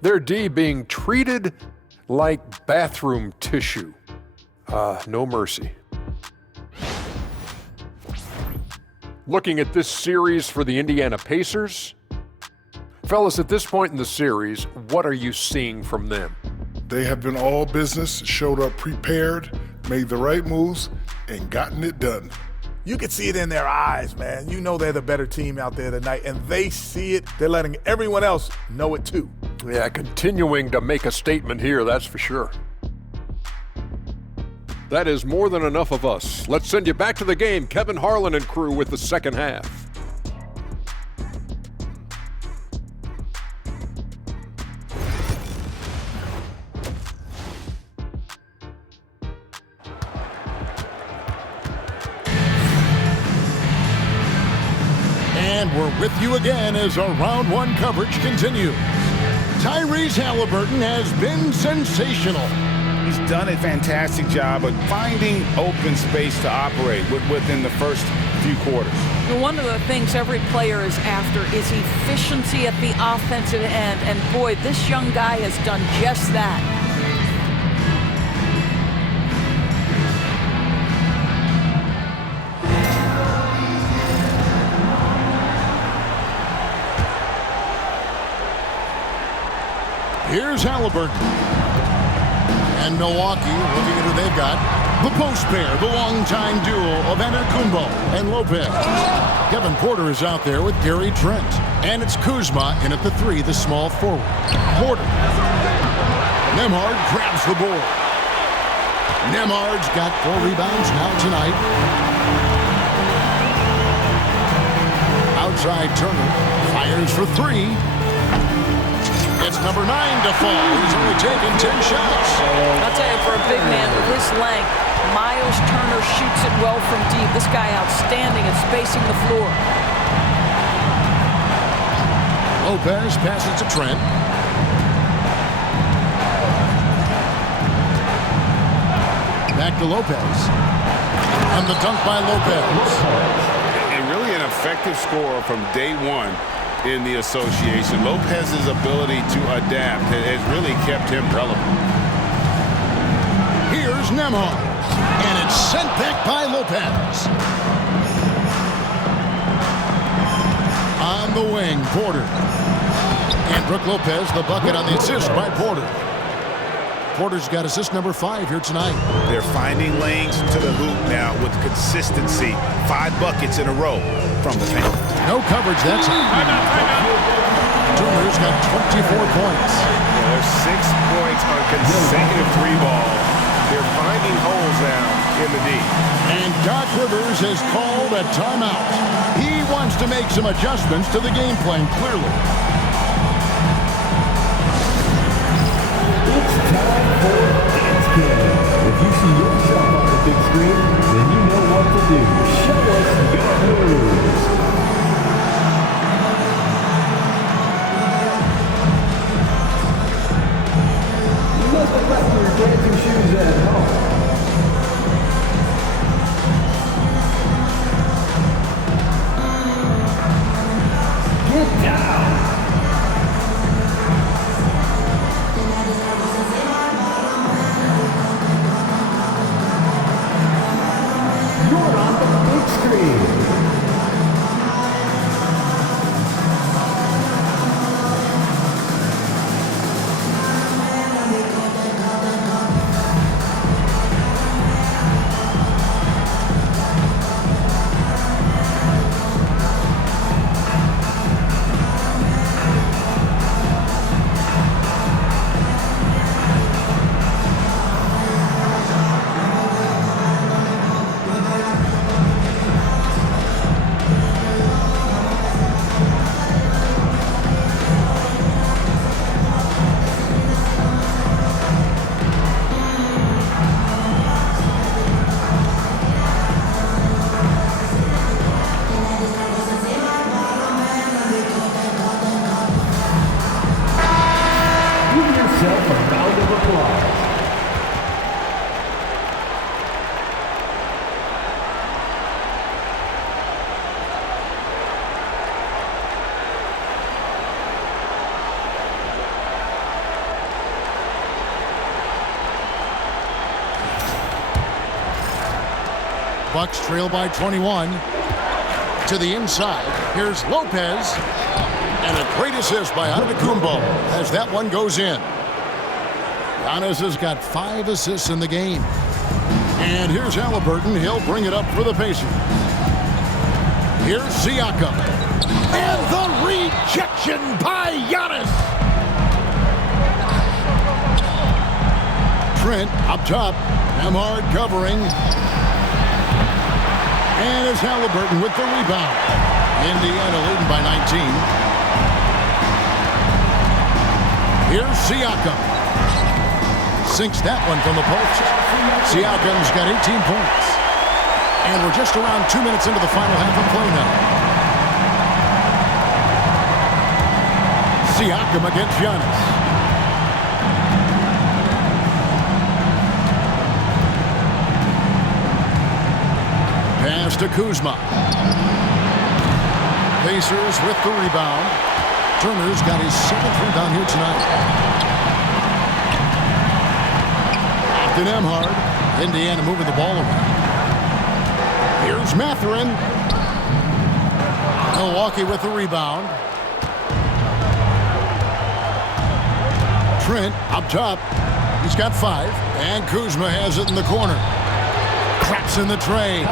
Their D being treated like bathroom tissue. No mercy. Looking at this series for the Indiana Pacers. Fellas, at this point in the series, what are you seeing from them? They have been all business, showed up prepared, made the right moves, and gotten it done. You can see it in their eyes, man. You know they're the better team out there tonight, and they see it. They're letting everyone else know it too. Yeah, continuing to make a statement here, that's for sure. That is more than enough of us. Let's send you back to the game. Kevin Harlan and crew with the second half. And we're with you again as our round one coverage continues. Tyrese Halliburton has been sensational. He's done a fantastic job of finding open space to operate within the first few quarters. One of the things every player is after is efficiency at the offensive end. And boy, this young guy has done just that. Here's Halliburton. And Milwaukee, looking at who they've got. The post pair, the longtime duo of Antetokounmpo and Lopez. Kevin Porter is out there with Gary Trent. And it's Kuzma in at the three, the small forward. Porter. Nembhard grabs the board. Nembhard's got 4 rebounds now tonight. Outside Turner fires for 3. It's number 9 to fall. He's only taken 10 shots. I'll tell you, for a big man with his length, Miles Turner shoots it well from deep. This guy outstanding at spacing the floor. Lopez passes to Trent. Back to Lopez. And the dunk by Lopez. And really an effective scorer from day one in the association. Lopez's ability to adapt has really kept him relevant. Here's Nembhard. And it's sent back by Lopez. On the wing, Porter. And Brook Lopez, the bucket on the assist by Porter. Porter's got assist number 5 here tonight. They're finding lanes to the hoop now with consistency. 5 buckets in a row from the paint. No coverage, that's it. Turner's got 24 points. Yeah, there's 6 points on consecutive 3 balls. They're finding holes now in the D. And Doc Rivers has called a timeout. He wants to make some adjustments to the game plan, clearly. It's time for Dance Cam. If you see yourself on the big screen, then you know what to do. Show us your moves. You must have left your dancing shoes at home. Get down. Your Bucks trail by 21. To the inside. Here's Lopez. And a great assist by Antetokounmpo as that one goes in. Giannis has got 5 assists in the game. And here's Halliburton. He'll bring it up for the Pacers. Here's Siakam. And the rejection by Giannis. Trent up top. Nemhard covering. And it's Halliburton with the rebound. Indiana leading by 19. Here's Siakam. Sinks that one from the post. Siakam's got 18 points. And we're just around 2 minutes into the final half of play now. Siakam against Giannis. Pass to Kuzma. Pacers with the rebound. Turner's got his 7th rebound here tonight. To Nemhard. Indiana moving the ball around. Here's Mathurin. Milwaukee with the rebound. Trent up top. He's got 5. And Kuzma has it in the corner. Craps in the tray.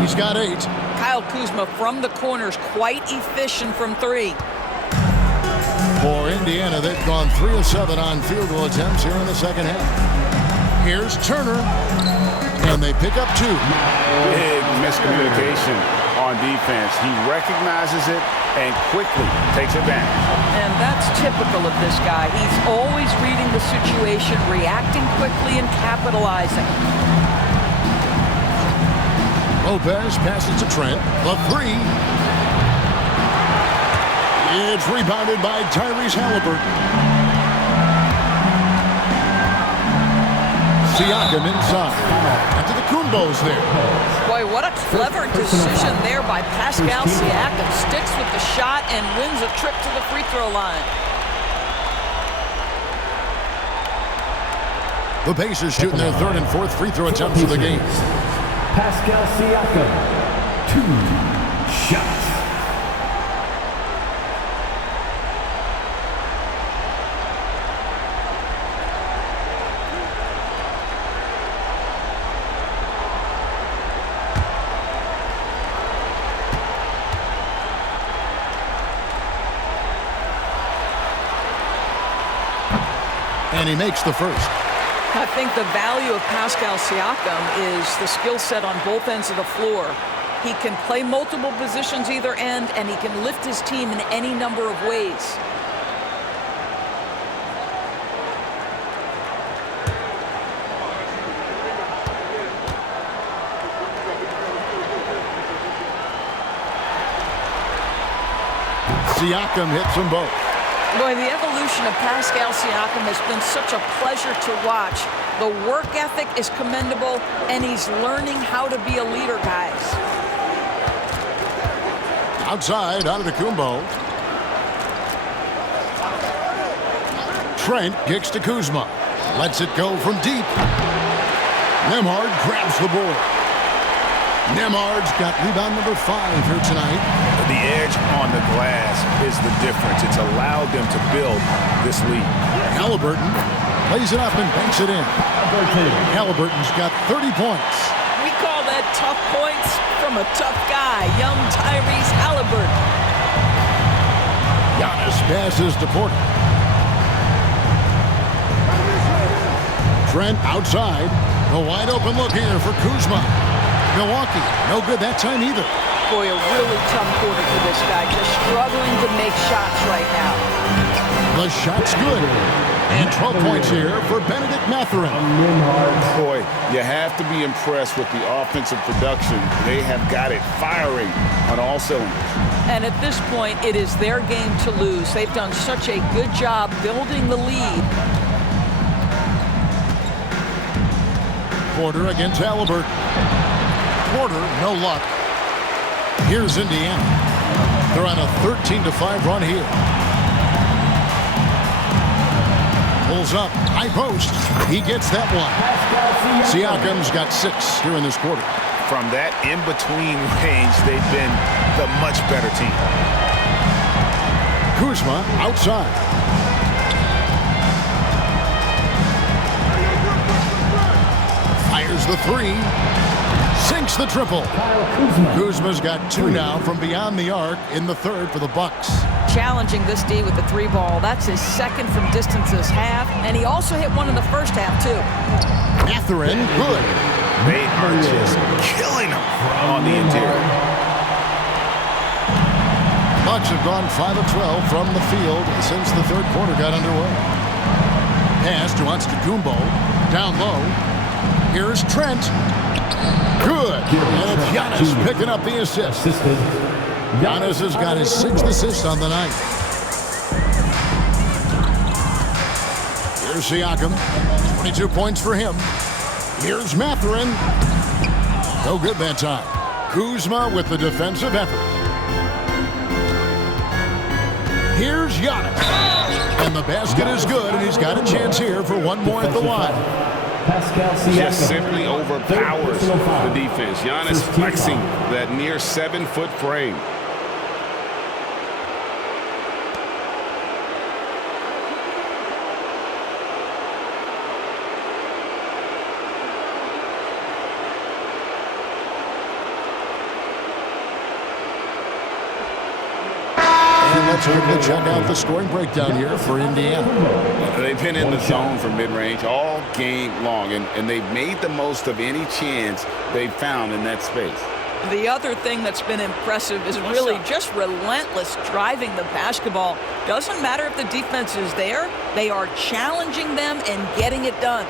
He's got 8. Kyle Kuzma from the corners, quite efficient from 3. For Indiana, they've gone 3 of 7 on field goal attempts here in the second half. Here's Turner. And they pick up 2. Big miscommunication on defense. He recognizes it and quickly takes advantage. And that's typical of this guy. He's always reading the situation, reacting quickly, and capitalizing. Lopez passes to Trent. The 3. It's rebounded by Tyrese Halliburton. Siakam inside. Antetokounmpo's there. Boy, what a clever decision there by Pascal Siakam. Sticks with the shot and wins a trip to the free throw line. The Pacers shooting their 3rd and 4th free throw attempts of the game. Pascal Siakam, 2 shots. And he makes the first. I think the value of Pascal Siakam is the skill set on both ends of the floor. He can play multiple positions either end, and he can lift his team in any number of ways. Siakam hits them both. Boy, the evolution of Pascal Siakam has been such a pleasure to watch. The work ethic is commendable, and he's learning how to be a leader, guys. Outside, Antetokounmpo. Trent kicks to Kuzma. Lets it go from deep. Nemhard grabs the board. Nemhard's got rebound number 5 here tonight. The edge on the glass is the difference. It's allowed them to build this lead. Halliburton plays it up and banks it in. Halliburton's got 30 points. We call that tough points from a tough guy, young Tyrese Halliburton. Giannis passes to Porter. Trent outside. A wide open look here for Kuzma. Milwaukee, no good that time either. Boy, a really tough quarter for this guy. Just struggling to make shots right now. The shot's good. And 12 points here for Benedict Mathurin. Boy, you have to be impressed with the offensive production. They have got it firing on all cylinders. And at this point, it is their game to lose. They've done such a good job building the lead. Porter against Halliburton. Porter, no luck. Here's Indiana. They're on a 13-5 run here. Pulls up, high post. He gets that one. Siakam's got 6 here in this quarter. from that in-between range, they've been the much better team. Kuzma outside. Fires the three. Sinks the triple. Kuzma's got 2 now from beyond the arc in the third for the Bucks. Challenging this D with the 3 ball. That's his second from distance this half, and he also hit one in the first half, too. Mathurin, good. They are just killing him on the interior. Bucks have gone 5 of 12 from the field since the third quarter got underway. Pass to Antetokounmpo. Down low. Here's Trent. Good. And it's Giannis picking up the assist. Giannis has got his 6th assist on the night. Here's Siakam. 22 points for him. Here's Mathurin. No good that time. Kuzma with the defensive effort. Here's Giannis. And the basket is good, and he's got a chance here for one more at the line. Pascal Siakam just simply overpowers the defense. Giannis flexing that near 7-foot frame. Let's quickly check out the scoring breakdown here for Indiana. They've been in the zone for mid-range all game long, and they've made the most of any chance they've found in that space. The other thing that's been impressive is really just relentless driving the basketball. Doesn't matter if the defense is there, they are challenging them and getting it done.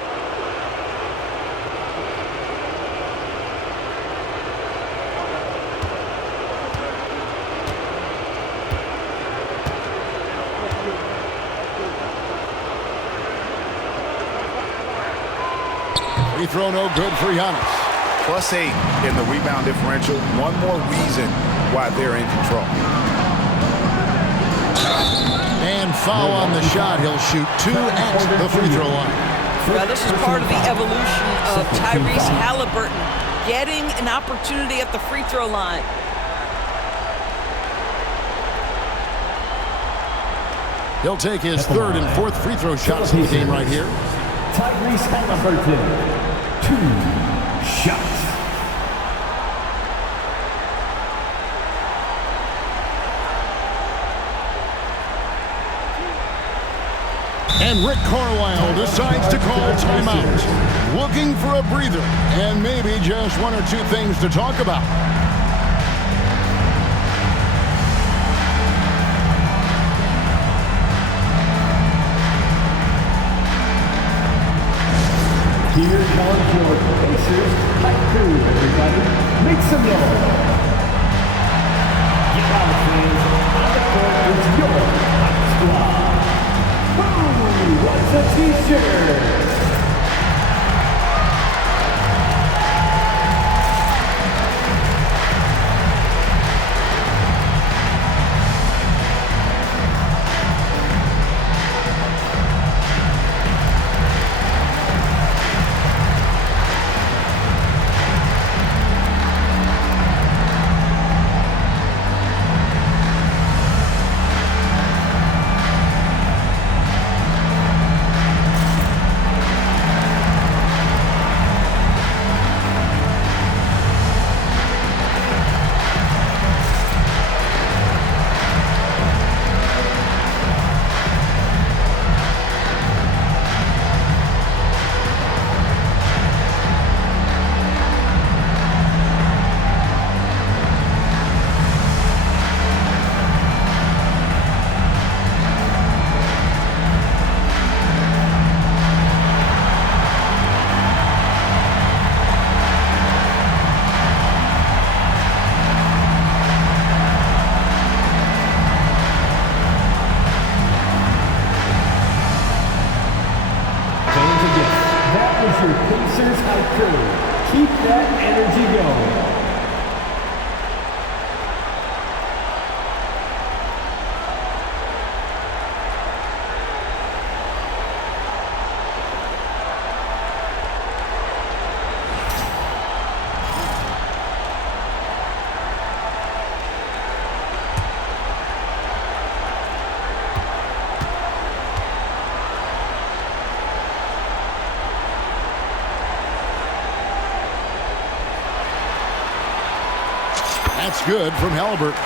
Free throw no good for Giannis. +8 in the rebound differential. One more reason why they're in control. And foul on the shot. He'll shoot 2 at the free throw line. Well, this is part of the evolution of Tyrese Halliburton getting an opportunity at the free throw line. He'll take his 3rd and 4th free throw shots in the game right here. Tyrese Halliburton, 2 shots. And Rick Carlisle decides to call timeout. Looking for a breather and maybe just 1 or 2 things to talk about. Here comes your Pacers haiku, everybody. Make some noise. Get out of fans. On the court is your hot squad. Who wants a t-shirt? Pacers haiku. Keep that energy going. It's good from Halliburton.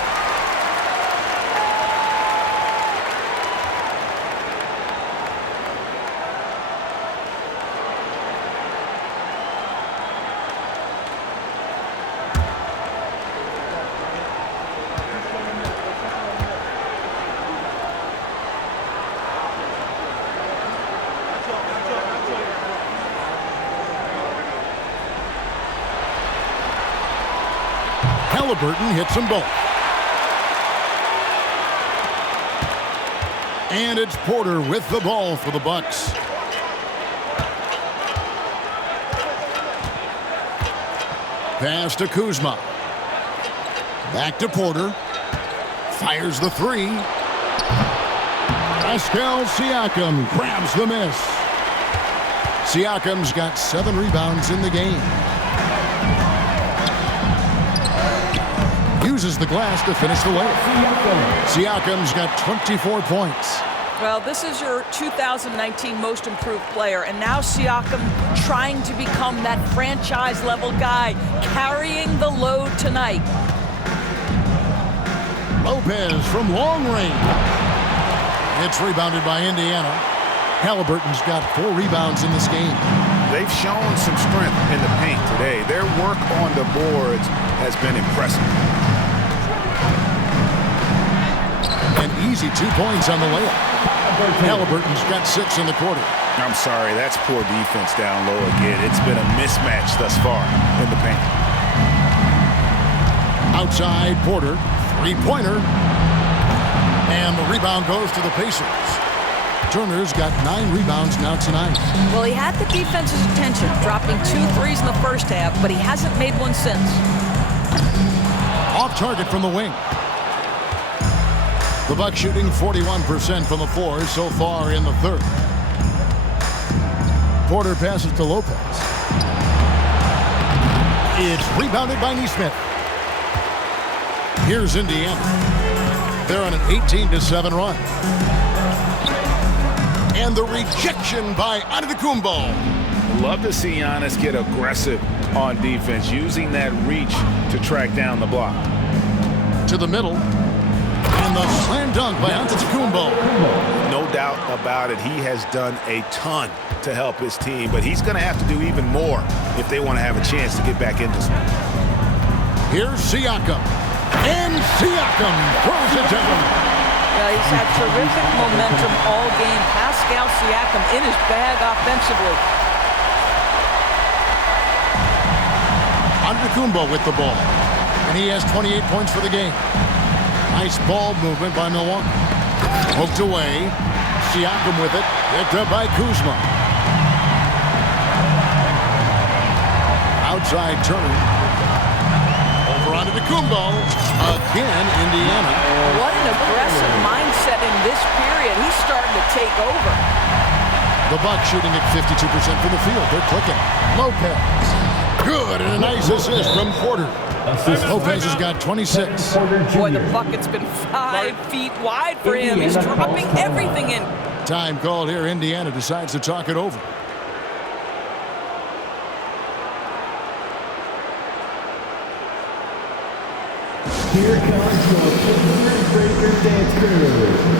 Halliburton hits them both. And it's Porter with the ball for the Bucks. Pass to Kuzma. Back to Porter. Fires the three. Pascal Siakam grabs the miss. Siakam's got 7 rebounds in the game. Uses the glass to finish the layup. Siakam's got 24 points. Well, this is your 2019 most improved player, and now Siakam trying to become that franchise-level guy, carrying the load tonight. Lopez from long range. It's rebounded by Indiana. Halliburton's got 4 rebounds in this game. They've shown some strength in the paint today. Their work on the boards has been impressive. An easy 2 points on the layup. Halliburton's got 6 in the quarter. I'm sorry, that's poor defense down low again. It's been a mismatch thus far in the paint. Outside Porter, 3-pointer. And the rebound goes to the Pacers. Turner's got 9 rebounds now tonight. Well, he had the defense's attention, dropping 2 threes in the first half, but he hasn't made one since. Off target from the wing. The Bucks shooting 41% from the floor so far in the third. Porter passes to Lopez. It's rebounded by Nesmith. Here's Indiana. They're on an 18-7 run. And the rejection by Antetokounmpo. Love to see Giannis get aggressive on defense, using that reach to track down the block. To the middle. And the slam dunk by Antetokounmpo. No doubt about it. He has done a ton to help his team, but he's going to have to do even more if they want to have a chance to get back into this. Here's Siakam. And Siakam throws it down. Yeah, he's had terrific momentum all game. Pascal Siakam in his bag offensively. Antetokounmpo with the ball. And he has 28 points for the game. Nice ball movement by Milwaukee. Hooked away. Siakam with it. Picked up by Kuzma. Outside Turner. Over onto Antetokounmpo. Again, Indiana. What an aggressive mindset in this period. He's starting to take over. The Bucks shooting at 52% from the field. They're clicking. Lopez. Good, and a nice assist from Porter. Lopez has got 26. Boy, the bucket's been 5 feet wide for him. He's dropping everything in. Time called here. Indiana decides to talk it over. Here comes your Pacers Breaker Dance Crew.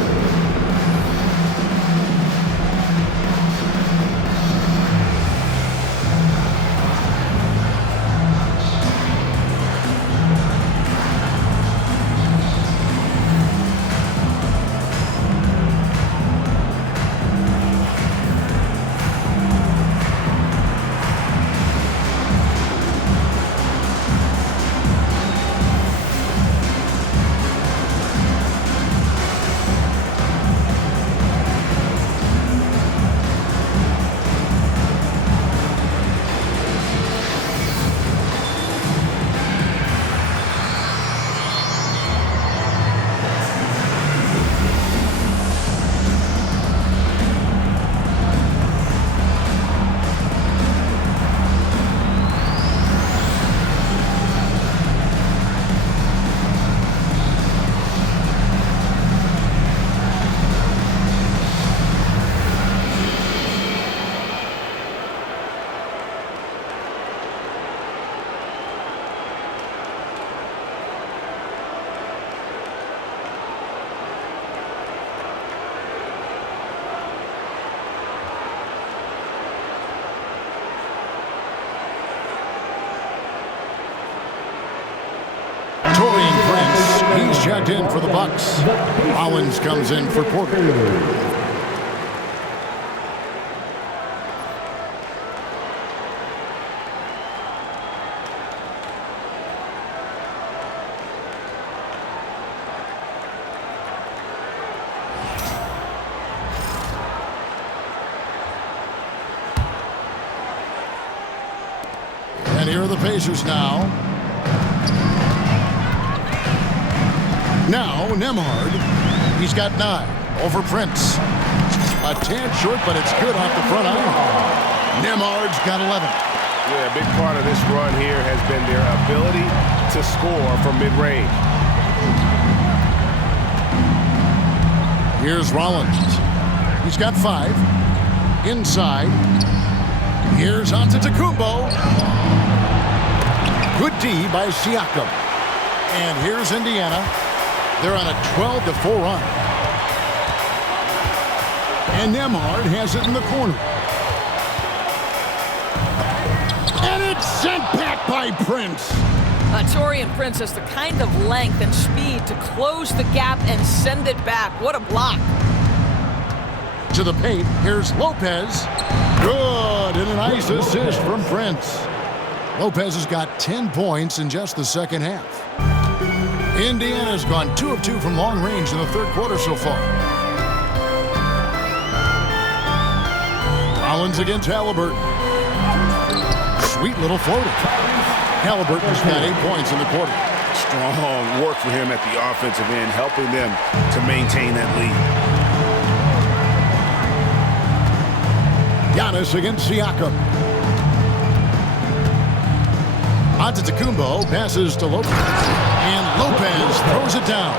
checked in for the Bucks. Rollins comes in for Porter. And here are the Pacers now. Now, Nembhard. He's got 9 over Prince. A tad short, but it's good off the front iron. Nembhard's got 11. Yeah, a big part of this run here has been their ability to score from mid-range. Here's Rollins. He's got 5. Inside. Here's Antetokounmpo. Good D by Siakam. And here's Indiana. They're on a 12-4 run. And Nembhard has it in the corner. And it's sent back by Prince. Taurean Prince has the kind of length and speed to close the gap and send it back. What a block. To the paint, here's Lopez. Good, and a nice assist from Prince. Lopez has got 10 points in just the second half. Indiana's gone 2 of 2 from long range in the third quarter so far. Rollins against Halliburton. Sweet little floater. Halliburton's got 8 points in the quarter. Strong work for him at the offensive end, helping them to maintain that lead. Giannis against Siakam. Antetokounmpo passes to Lopez. And Lopez throws it down.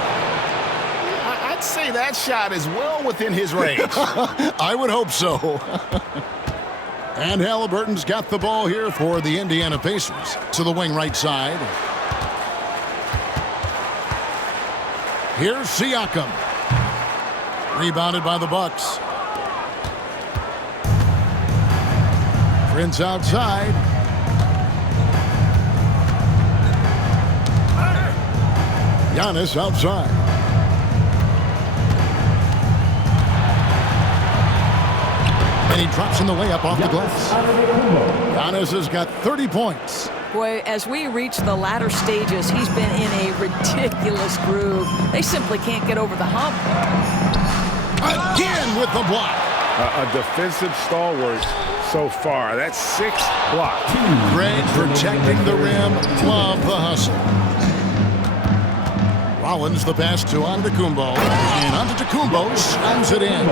I'd say that shot is well within his range. I would hope so. And Halliburton's got the ball here for the Indiana Pacers. To the wing right side. Here's Siakam. Rebounded by the Bucks. Prince outside. Giannis outside. And he drops in the layup off the glass. Giannis has got 30 points. Boy, as we reach the latter stages, he's been in a ridiculous groove. They simply can't get over the hump. Again with the block. A defensive stalwart so far. That's 6 blocks. Greg protecting the rim. Love the hustle. Rollins the pass to Antetokounmpo. And Antetokounmpo slams it in.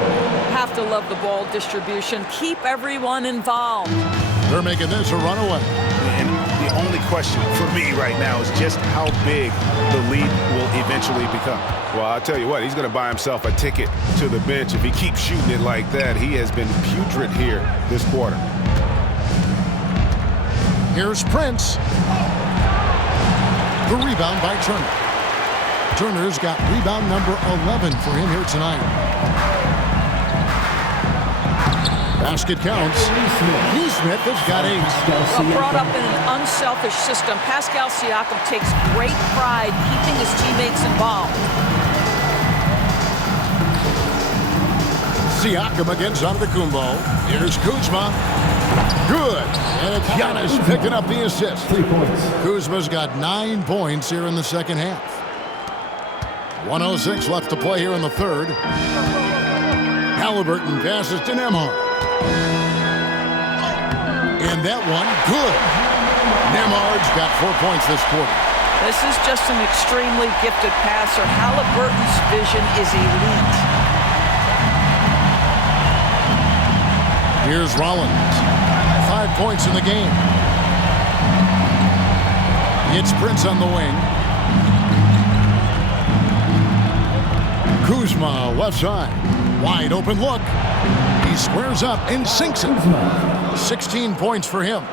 Have to love the ball distribution. Keep everyone involved. They're making this a runaway. And the only question for me right now is just how big the lead will eventually become. Well, I'll tell you what, he's going to buy himself a ticket to the bench. If he keeps shooting it like that, he has been putrid here this quarter. Here's Prince. The rebound by Turner. Turner's got rebound number 11 for him here tonight. Basket counts. Neesmith has got 8. Well, brought up in an unselfish system, Pascal Siakam takes great pride keeping his teammates involved. Siakam against Antetokounmpo. Here's Kuzma. Good. And it's Giannis picking up the assist. 3 points. Kuzma's got 9 points here in the second half. 1:06 left to play here in the third. Halliburton passes to Nembhard. And that one, good. Nembhard's got 4 points this quarter. This is just an extremely gifted passer. Halliburton's vision is elite. Here's Rollins. 5 points in the game. It's Prince on the wing. Kuzma, left side. Wide open look. He squares up and sinks it. 16 points for him.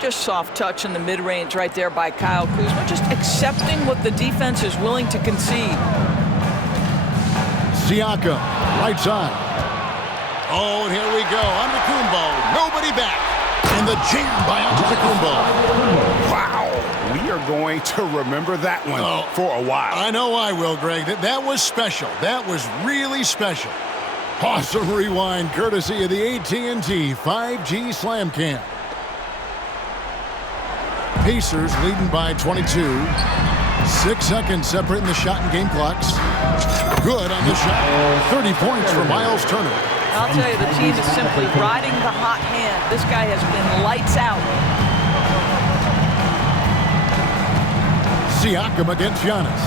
Just soft touch in the mid-range right there by Kyle Kuzma. Just accepting what the defense is willing to concede. Siakam, right side. Oh, and here we go. Antetokounmpo, nobody back. And the jam by Antetokounmpo. Wow. We are going to remember that one for a while. I know I will, Greg. That was special. That was really special. Awesome rewind courtesy of the AT&T 5G Slam Cam. Pacers leading by 22. 6 seconds separating the shot and game clocks. Good on the shot. 30 points for Miles Turner. I'll tell you, the team is simply riding the hot hand. This guy has been lights out. Siakam against Giannis.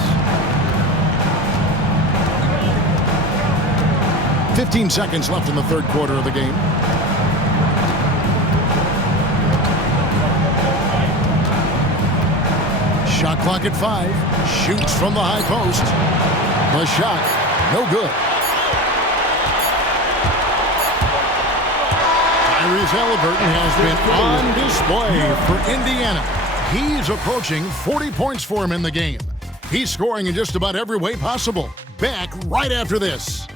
15 seconds left in the third quarter of the game. Shot clock at 5. Shoots from the high post. The shot, no good. Tyrese Halliburton has been on display for Indiana. He's approaching 40 points for him in the game. He's scoring in just about every way possible. Back right after this.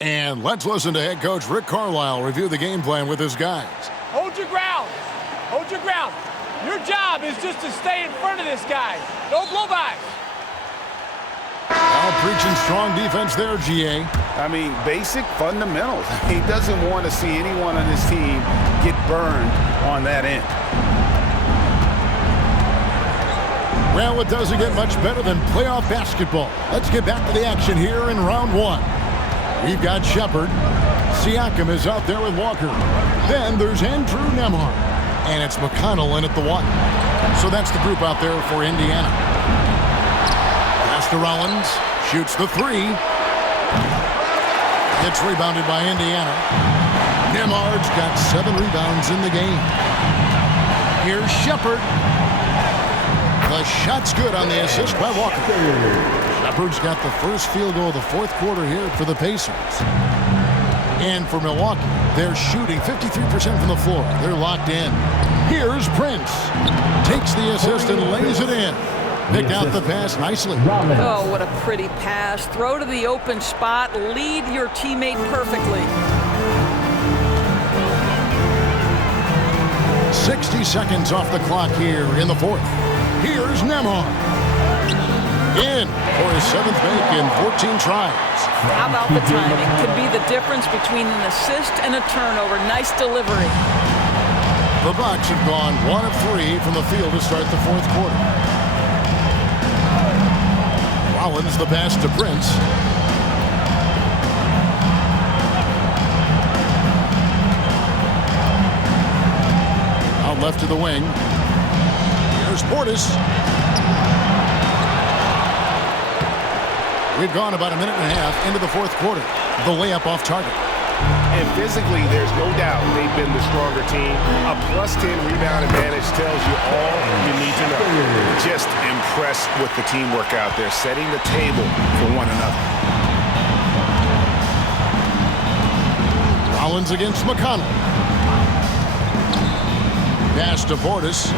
And let's listen to head coach Rick Carlisle review the game plan with his guys. Hold your ground. Hold your ground. Your job is just to stay in front of this guy. No blow-bys. Now preaching strong defense there, GA. I mean, basic fundamentals. He doesn't want to see anyone on his team get burned on that end. Well, it doesn't get much better than playoff basketball. Let's get back to the action here in round one. We've got Shepard. Siakam is out there with Walker. Then there's Andrew Nembhard. And it's McConnell in at the 1. So that's the group out there for Indiana. Pass to Rollins. Shoots the 3. It's rebounded by Indiana. Nembhard's got 7 rebounds in the game. Here's Shepard. The shot's good on the assist by Walker. Shepard's got the first field goal of the fourth quarter here for the Pacers. And for Milwaukee, they're shooting 53% from the floor. They're locked in. Here's Prince. Takes the assist and lays it in. Picked out the pass nicely. Oh, what a pretty pass. Throw to the open spot. Lead your teammate perfectly. 60 seconds off the clock here in the fourth. Here's Nembhard. In for his 7th make in 14 tries. How about the timing? Could be the difference between an assist and a turnover. Nice delivery. The Bucks have gone 1 of 3 from the field to start the fourth quarter. Rollins the pass to Prince. Out left to the wing. Here's Portis. We've gone about a minute and a half into the fourth quarter. The layup off target. And physically, there's no doubt they've been the stronger team. A +10 rebound advantage tells you all you need to know. Just impressed with the teamwork out there, setting the table for one another. Rollins against McConnell. Pass to Portis.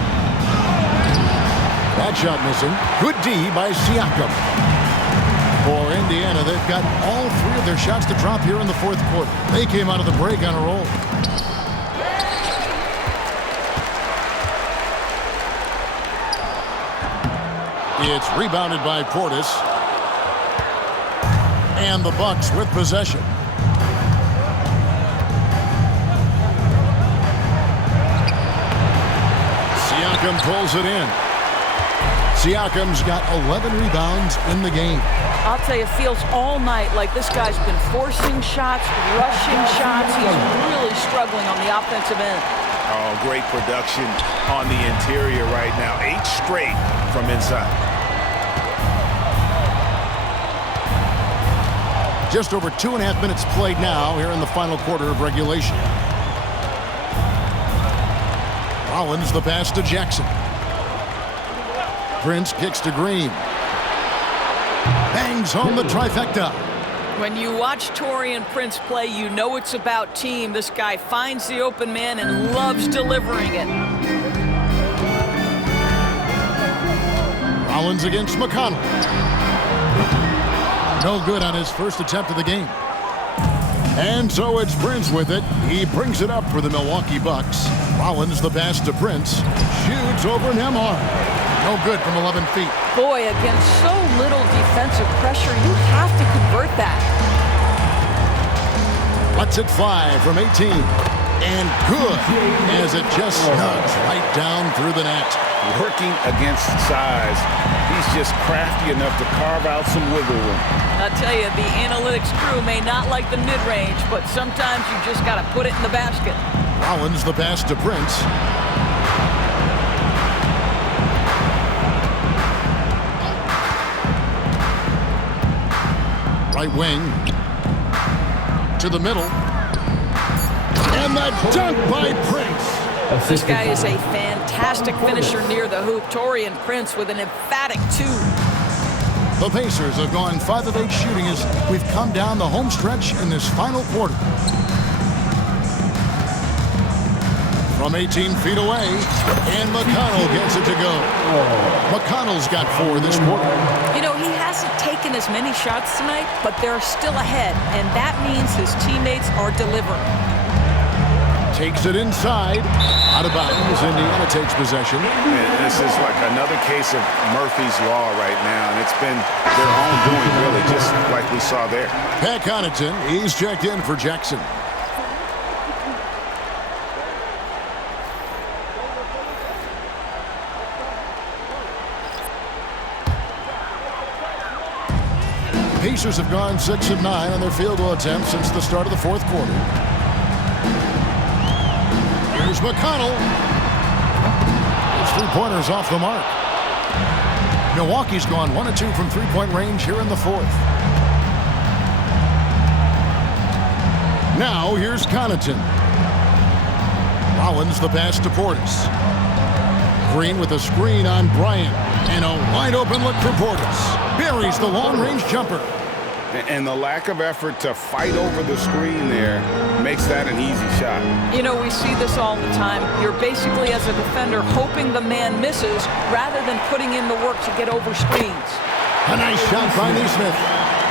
That shot missing. Good D by Siakam. For Indiana, they've got all 3 of their shots to drop here in the fourth quarter. They came out of the break on a roll. It's rebounded by Portis. And the Bucks with possession. Siakam pulls it in. Siakam's got 11 rebounds in the game. I'll tell you, it feels all night like this guy's been forcing shots, rushing shots. He's really struggling on the offensive end. Oh, great production on the interior right now. 8 straight from inside. Just over 2.5 minutes played now here in the final quarter of regulation. Rollins the pass to Jackson. Prince kicks to Green. Bangs home the trifecta. When you watch Taurean Prince play, you know it's about team. This guy finds the open man and loves delivering it. Rollins against McConnell. No good on his first attempt of the game. And so it's Prince with it. He brings it up for the Milwaukee Bucks. Rollins the pass to Prince. Shoots over Nembhard. No good from 11 feet. Boy, against so little defensive pressure, you have to convert that. Lets it fly from 18. And good, as it just snugs right down through the net. Working against size, he's just crafty enough to carve out some wiggle room. I tell you, the analytics crew may not like the mid-range, but sometimes you just got to put it in the basket. Rollins the pass to Prince. Right wing to the middle. And that dunk by Prince. This guy is a fantastic finisher near the hoop. Taurean Prince with an emphatic 2. The Pacers have gone 5 of 8 shooting as we've come down the home stretch in this final quarter. From 18 feet away, and McConnell gets it to go. McConnell's got 4 this quarter. You know, he hasn't taken as many shots tonight, but they're still ahead, and that means his teammates are delivering. Takes it inside. Out of bounds. Indiana takes possession. And this is like another case of Murphy's Law right now, and it's been their own doing, really, just like we saw there. Pat Connaughton, he's checked in for Jackson. Pacers have gone 6 of 9 on their field goal attempts since the start of the fourth quarter. Here's McConnell. His 3-pointers off the mark. Milwaukee's gone 1 of 2 from 3-point range here in the fourth. Now here's Connaughton. Rollins the pass to Portis. Green with a screen on Bryant. And a wide open look for Portis. Buries the long-range jumper. And the lack of effort to fight over the screen there makes that an easy shot. You know, we see this all the time. You're basically, as a defender, hoping the man misses rather than putting in the work to get over screens. A nice shot by Neesmith.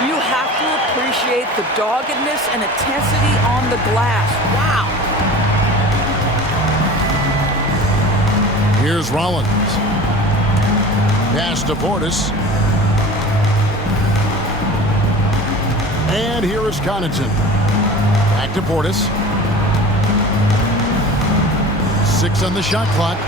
You have to appreciate the doggedness and intensity on the glass. Wow. Here's Rollins. Pass to Portis. And here is Connaughton. Back to Portis. 6 on the shot clock.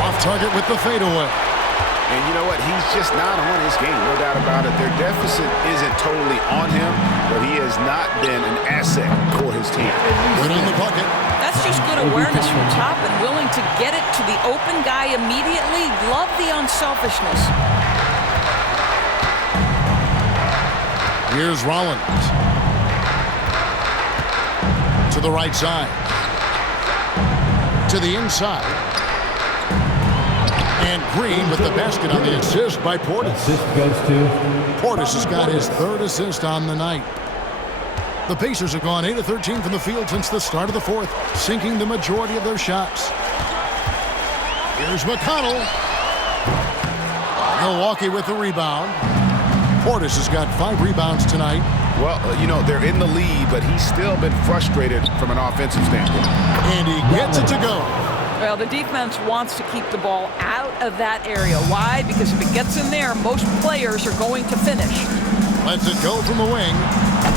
Off target with the fadeaway. And you know what? He's just not on his game, no doubt about it. Their deficit isn't totally on him, but he has not been an asset for his team. Good on the bucket. That's just good awareness from top and willing to get it to the open guy immediately. Love the unselfishness. Here's Rollins. To the right side. To the inside. And Green with the basket on the assist by Portis. Assist goes to Portis has got his 3rd assist on the night. The Pacers have gone 8 of 13 from the field since the start of the fourth, sinking the majority of their shots. Here's McConnell. Milwaukee with the rebound. Portis has got 5 rebounds tonight. Well, you know, they're in the lead, but he's still been frustrated from an offensive standpoint. And he gets it to go. Well, the defense wants to keep the ball out of that area. Why? Because if it gets in there, most players are going to finish. Lets it go from the wing.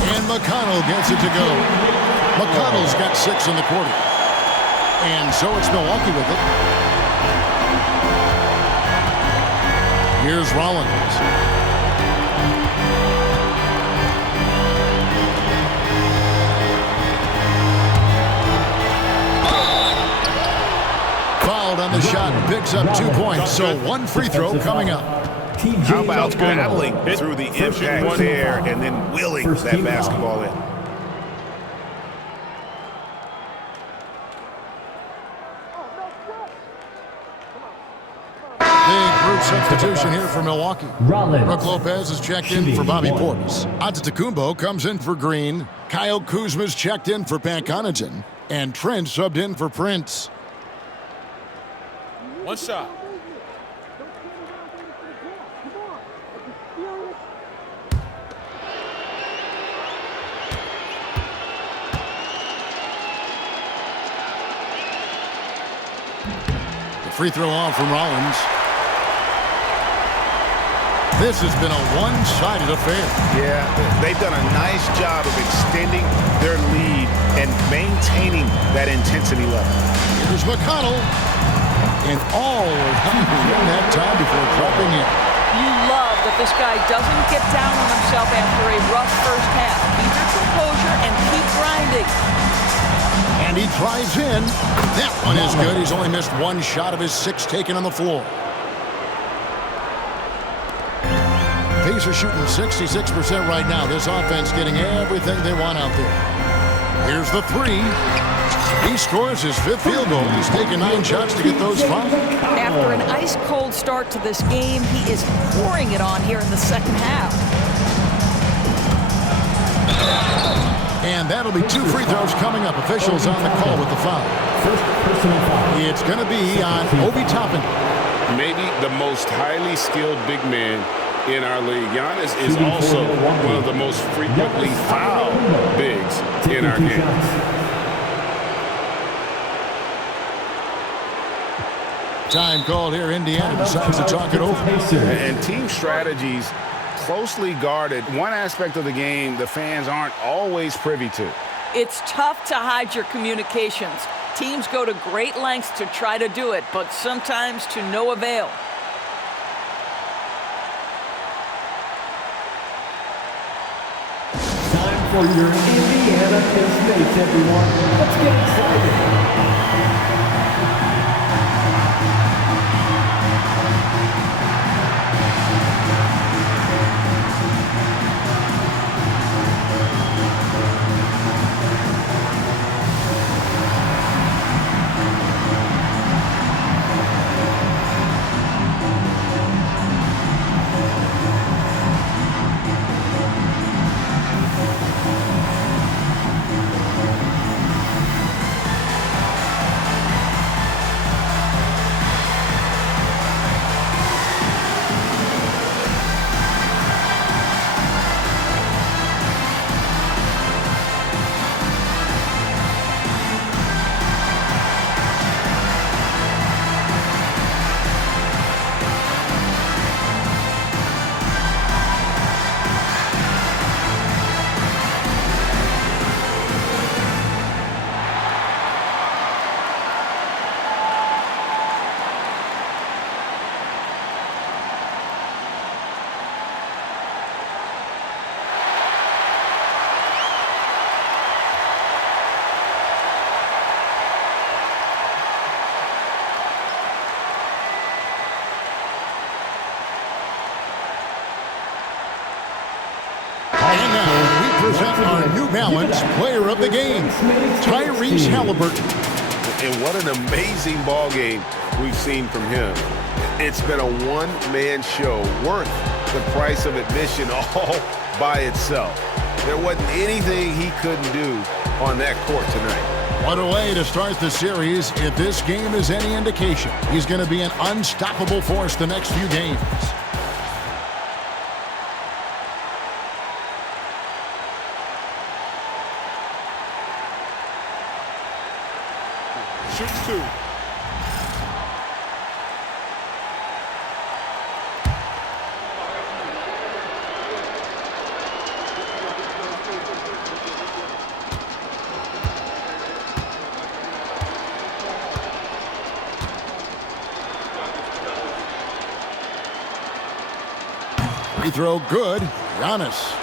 And McConnell gets it to go. McConnell's got 6 in the quarter. And so it's Milwaukee with it. Here's Rollins. Fouled on the shot, picks up 2 points. So 1 free throw coming up. How about battling through the impact there and then willing that basketball in? Big group substitution here for Milwaukee. Rollins. Brook Lopez is checked in for Bobby Portis. Antetokounmpo comes in for Green. Kyle Kuzma's checked in for Pat Connaughton. And Trent subbed in for Prince. 1 shot. The free throw off from Rollins. This has been a one-sided affair. Yeah, they've done a nice job of extending their lead and maintaining that intensity level. Here's McConnell. And all around that time before dropping in. You love that this guy doesn't get down on himself after a rough first half. Keep your composure and keep grinding. And he drives in. That one is good. He's only missed one shot of his 6 taken on the floor. Pacers shooting 66% right now. This offense getting everything they want out there. Here's the 3. He scores his 5th field goal. He's taken 9 shots to get those 5. After an ice-cold start to this game, he is pouring it on here in the second half. And that'll be 2 free throws coming up. Officials on the call with the foul. It's going to be on Obi Toppin. Maybe the most highly skilled big man in our league. Giannis is also one of the most frequently fouled bigs in our game. Time called here. Indiana decides to talk it over. And team strategies closely guarded. One aspect of the game the fans aren't always privy to. It's tough to hide your communications. Teams go to great lengths to try to do it, but sometimes to no avail. Time for your Indiana Pistons, everyone. Let's get excited. And now we present our New Balance Player of the Game, Tyrese Halliburton. And what an amazing ball game we've seen from him. It's been a one-man show worth the price of admission all by itself. There wasn't anything he couldn't do on that court tonight. What a way to start the series. If this game is any indication, he's going to be an unstoppable force the next few games. Shoots 2. Free throw good. Giannis.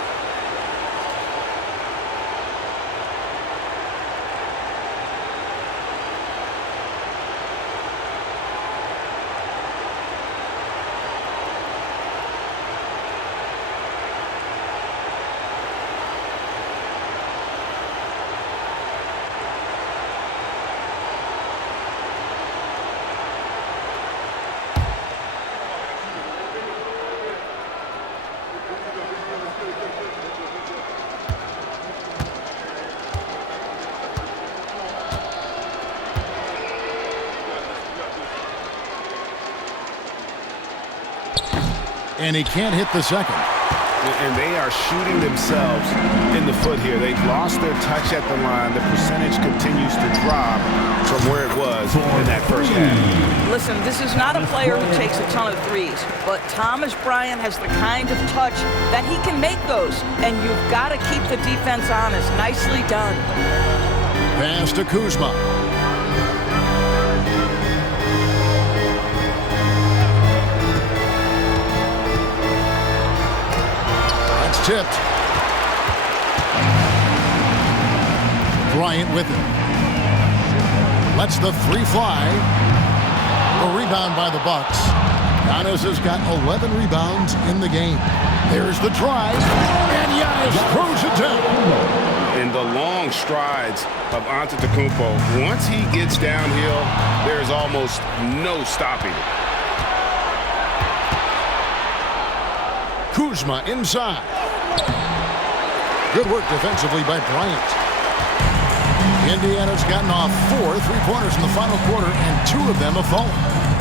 And he can't hit the second. And they are shooting themselves in the foot here. They've lost their touch at the line. The percentage continues to drop from where it was was in that first half. Listen, this is not a player who takes a ton of threes, but Thomas Bryant has the kind of touch that he can make those, and you've got to keep the defense honest. Nicely done. Pass to Kuzma. That's tipped. Bryant with it. Lets the three fly. A rebound by the Bucks. Giannis has got 11 rebounds in the game. There's the drive, and Giannis throws it down. In the long strides of Antetokounmpo, once he gets downhill, there's almost no stopping it. Kuzma inside. Good work defensively by Bryant. Indiana's gotten off 4 3-pointers in the final quarter, and 2 of them have fallen.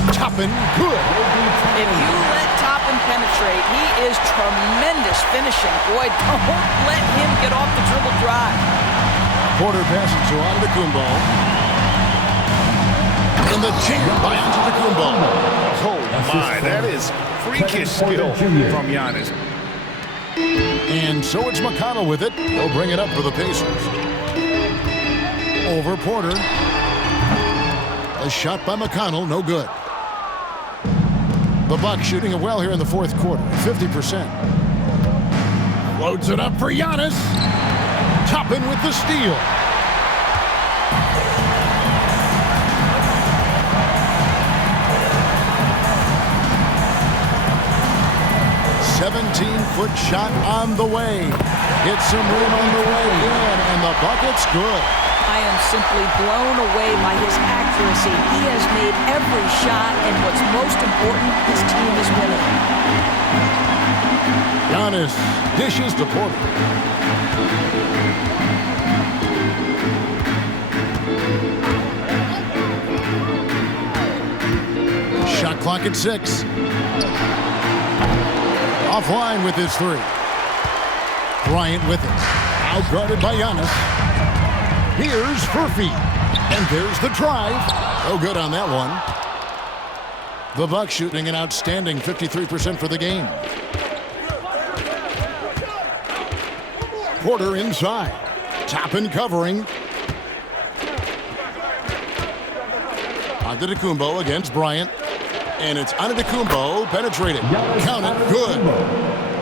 Toppin, good. If you let Toppin penetrate, he is tremendous finishing. Boy, don't let him get off the dribble drive. Porter passes to Antetokounmpo. And the jam by Antetokounmpo. Oh my, that is freakish skill from Giannis. And so it's McConnell with it. He'll bring it up for the Pacers. Over Porter. A shot by McConnell, no good. The Bucks shooting it well here in the fourth quarter, 50%. Loads it up for Giannis. Toppin with the steal. Foot shot on the way. Hits some room on the way in, and the bucket's good. I am simply blown away by his accuracy. He has made every shot, and what's most important, his team is winning. Giannis dishes to Porter. Shot clock at 6. Offline with his 3. Bryant with it. Outguarded by Giannis. Here's Furphy. And there's the drive. No good on that one. The Bucks shooting an outstanding 53% for the game. Porter inside. Toppin covering. Antetokounmpo against Bryant. And it's Antetokounmpo penetrated. Count it. Good.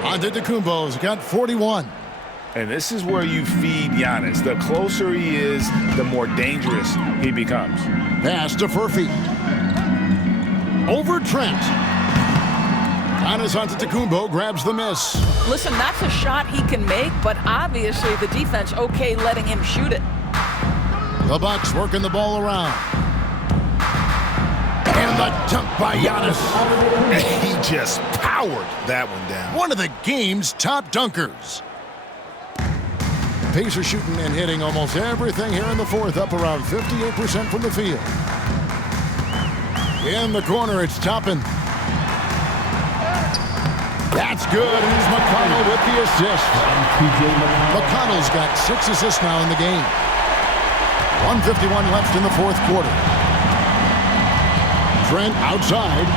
Antetokounmpo's got 41. And this is where you feed Giannis. The closer he is, the more dangerous he becomes. Pass to Furphy. Over Trent. Giannis Antetokounmpo grabs the miss. Listen, that's a shot he can make, but obviously the defense okay letting him shoot it. The Bucks working the ball around. And the dunk by Giannis. He just powered that one down. One of the game's top dunkers. Pacers shooting and hitting almost everything here in the fourth, up around 58% from the field. In the corner, it's Toppin. That's good. Here's McConnell with the assist. McConnell's got 6 assists now in the game. 1:51 left in the fourth quarter. Trent outside.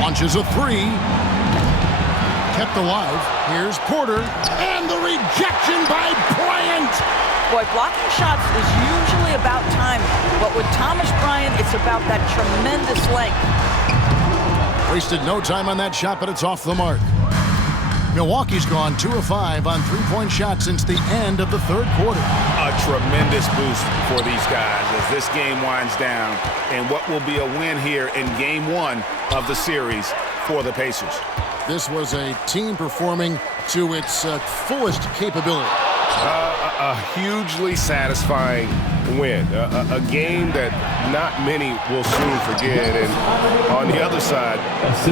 Launches a 3. Kept alive. Here's Porter. And the rejection by Bryant. Boy, blocking shots is usually about timing, but with Thomas Bryant, it's about that tremendous length. Wasted no time on that shot, but it's off the mark. Milwaukee's gone 2 of 5 on 3-point shots since the end of the third quarter. A tremendous boost for these guys as this game winds down, and what will be a win here in Game 1 of the series for the Pacers. This was a team performing to its fullest capability. A hugely satisfying win. A game that not many will soon forget. And on the other side,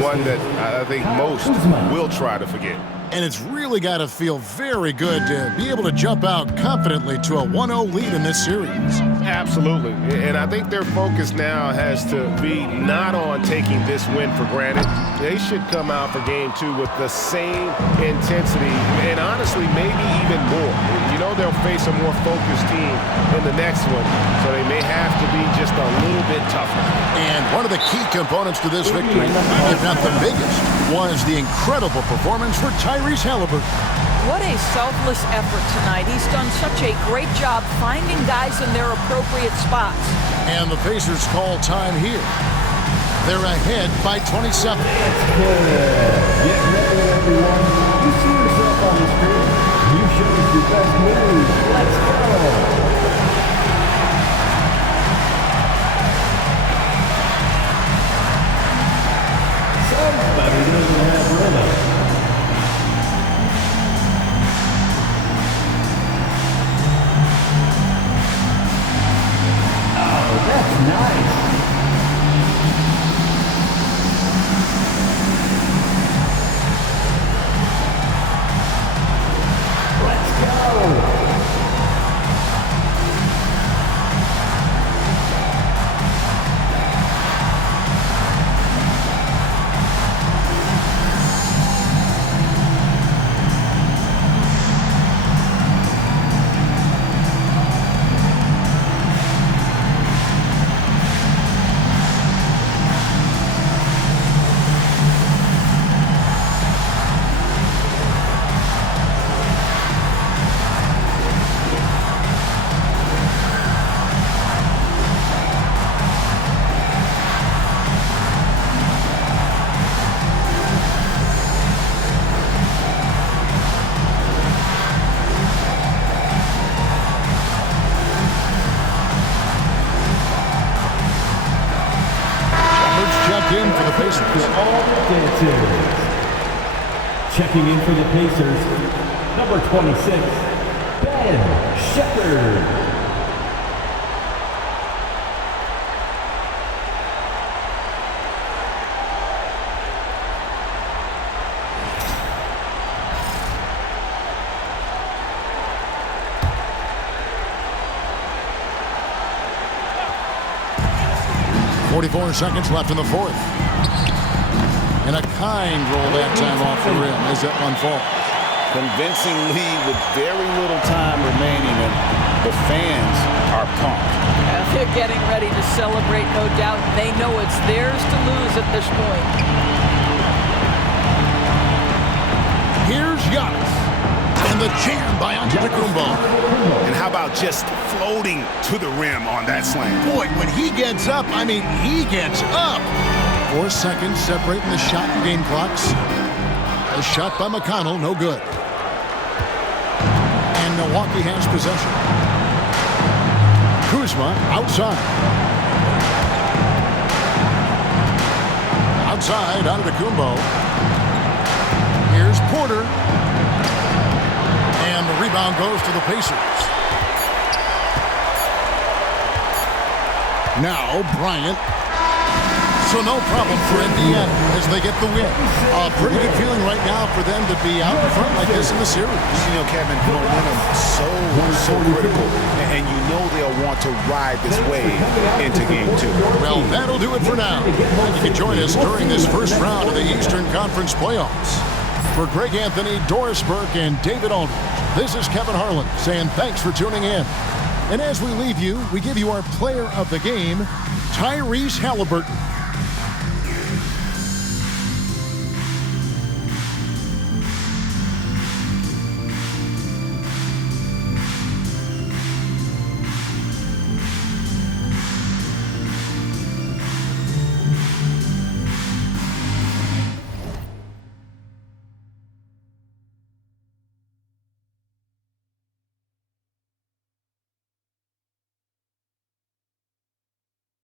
one that I think most will try to forget. And it's really got to feel very good to be able to jump out confidently to a 1-0 lead in this series. Absolutely. And I think their focus now has to be not on taking this win for granted. They should come out for Game 2 with the same intensity and honestly maybe even more. You know, they'll face a more focused team in the next one, so they may have to be just a little bit tougher. And one of the key components to this victory, if not the biggest, was the incredible performance for Tyrese Halliburton. What a selfless effort tonight. He's done such a great job finding guys in their appropriate spots. And the Pacers call time here. They're ahead by 27. Get ready, everyone. You see yourself on the screen. You show us your best move. Let's go. Somebody doesn't have rhythm. Oh, that's nice. In for the Pacers. Checking in for the Pacers, number 26, Ben Shepherd. .44 seconds left in the fourth. And a kind roll that time off the rim as that one falls. Convincing lead with very little time remaining, and the fans are pumped. They're getting ready to celebrate, no doubt. They know it's theirs to lose at this point. Here's Giannis. And the jam by Antetokounmpo. And how about just floating to the rim on that slam? Boy, when he gets up, I mean, he gets up. 4 seconds separating the shot and game clocks. The shot by McConnell, no good. And Milwaukee has possession. Kuzma outside. Outside, Antetokounmpo. Here's Porter. And the rebound goes to the Pacers. Now Bryant. So no problem for Indiana as they get the win. A pretty good feeling right now for them to be out in front like this in the series. You know, Kevin, momentum so critical, and you know they'll want to ride this wave into game 2. Well, that'll do it for now. And you can join us during this first round of the Eastern Conference playoffs. For Greg Anthony, Doris Burke, and David Aldridge, this is Kevin Harlan saying thanks for tuning in. And as we leave you, we give you our player of the game, Tyrese Halliburton.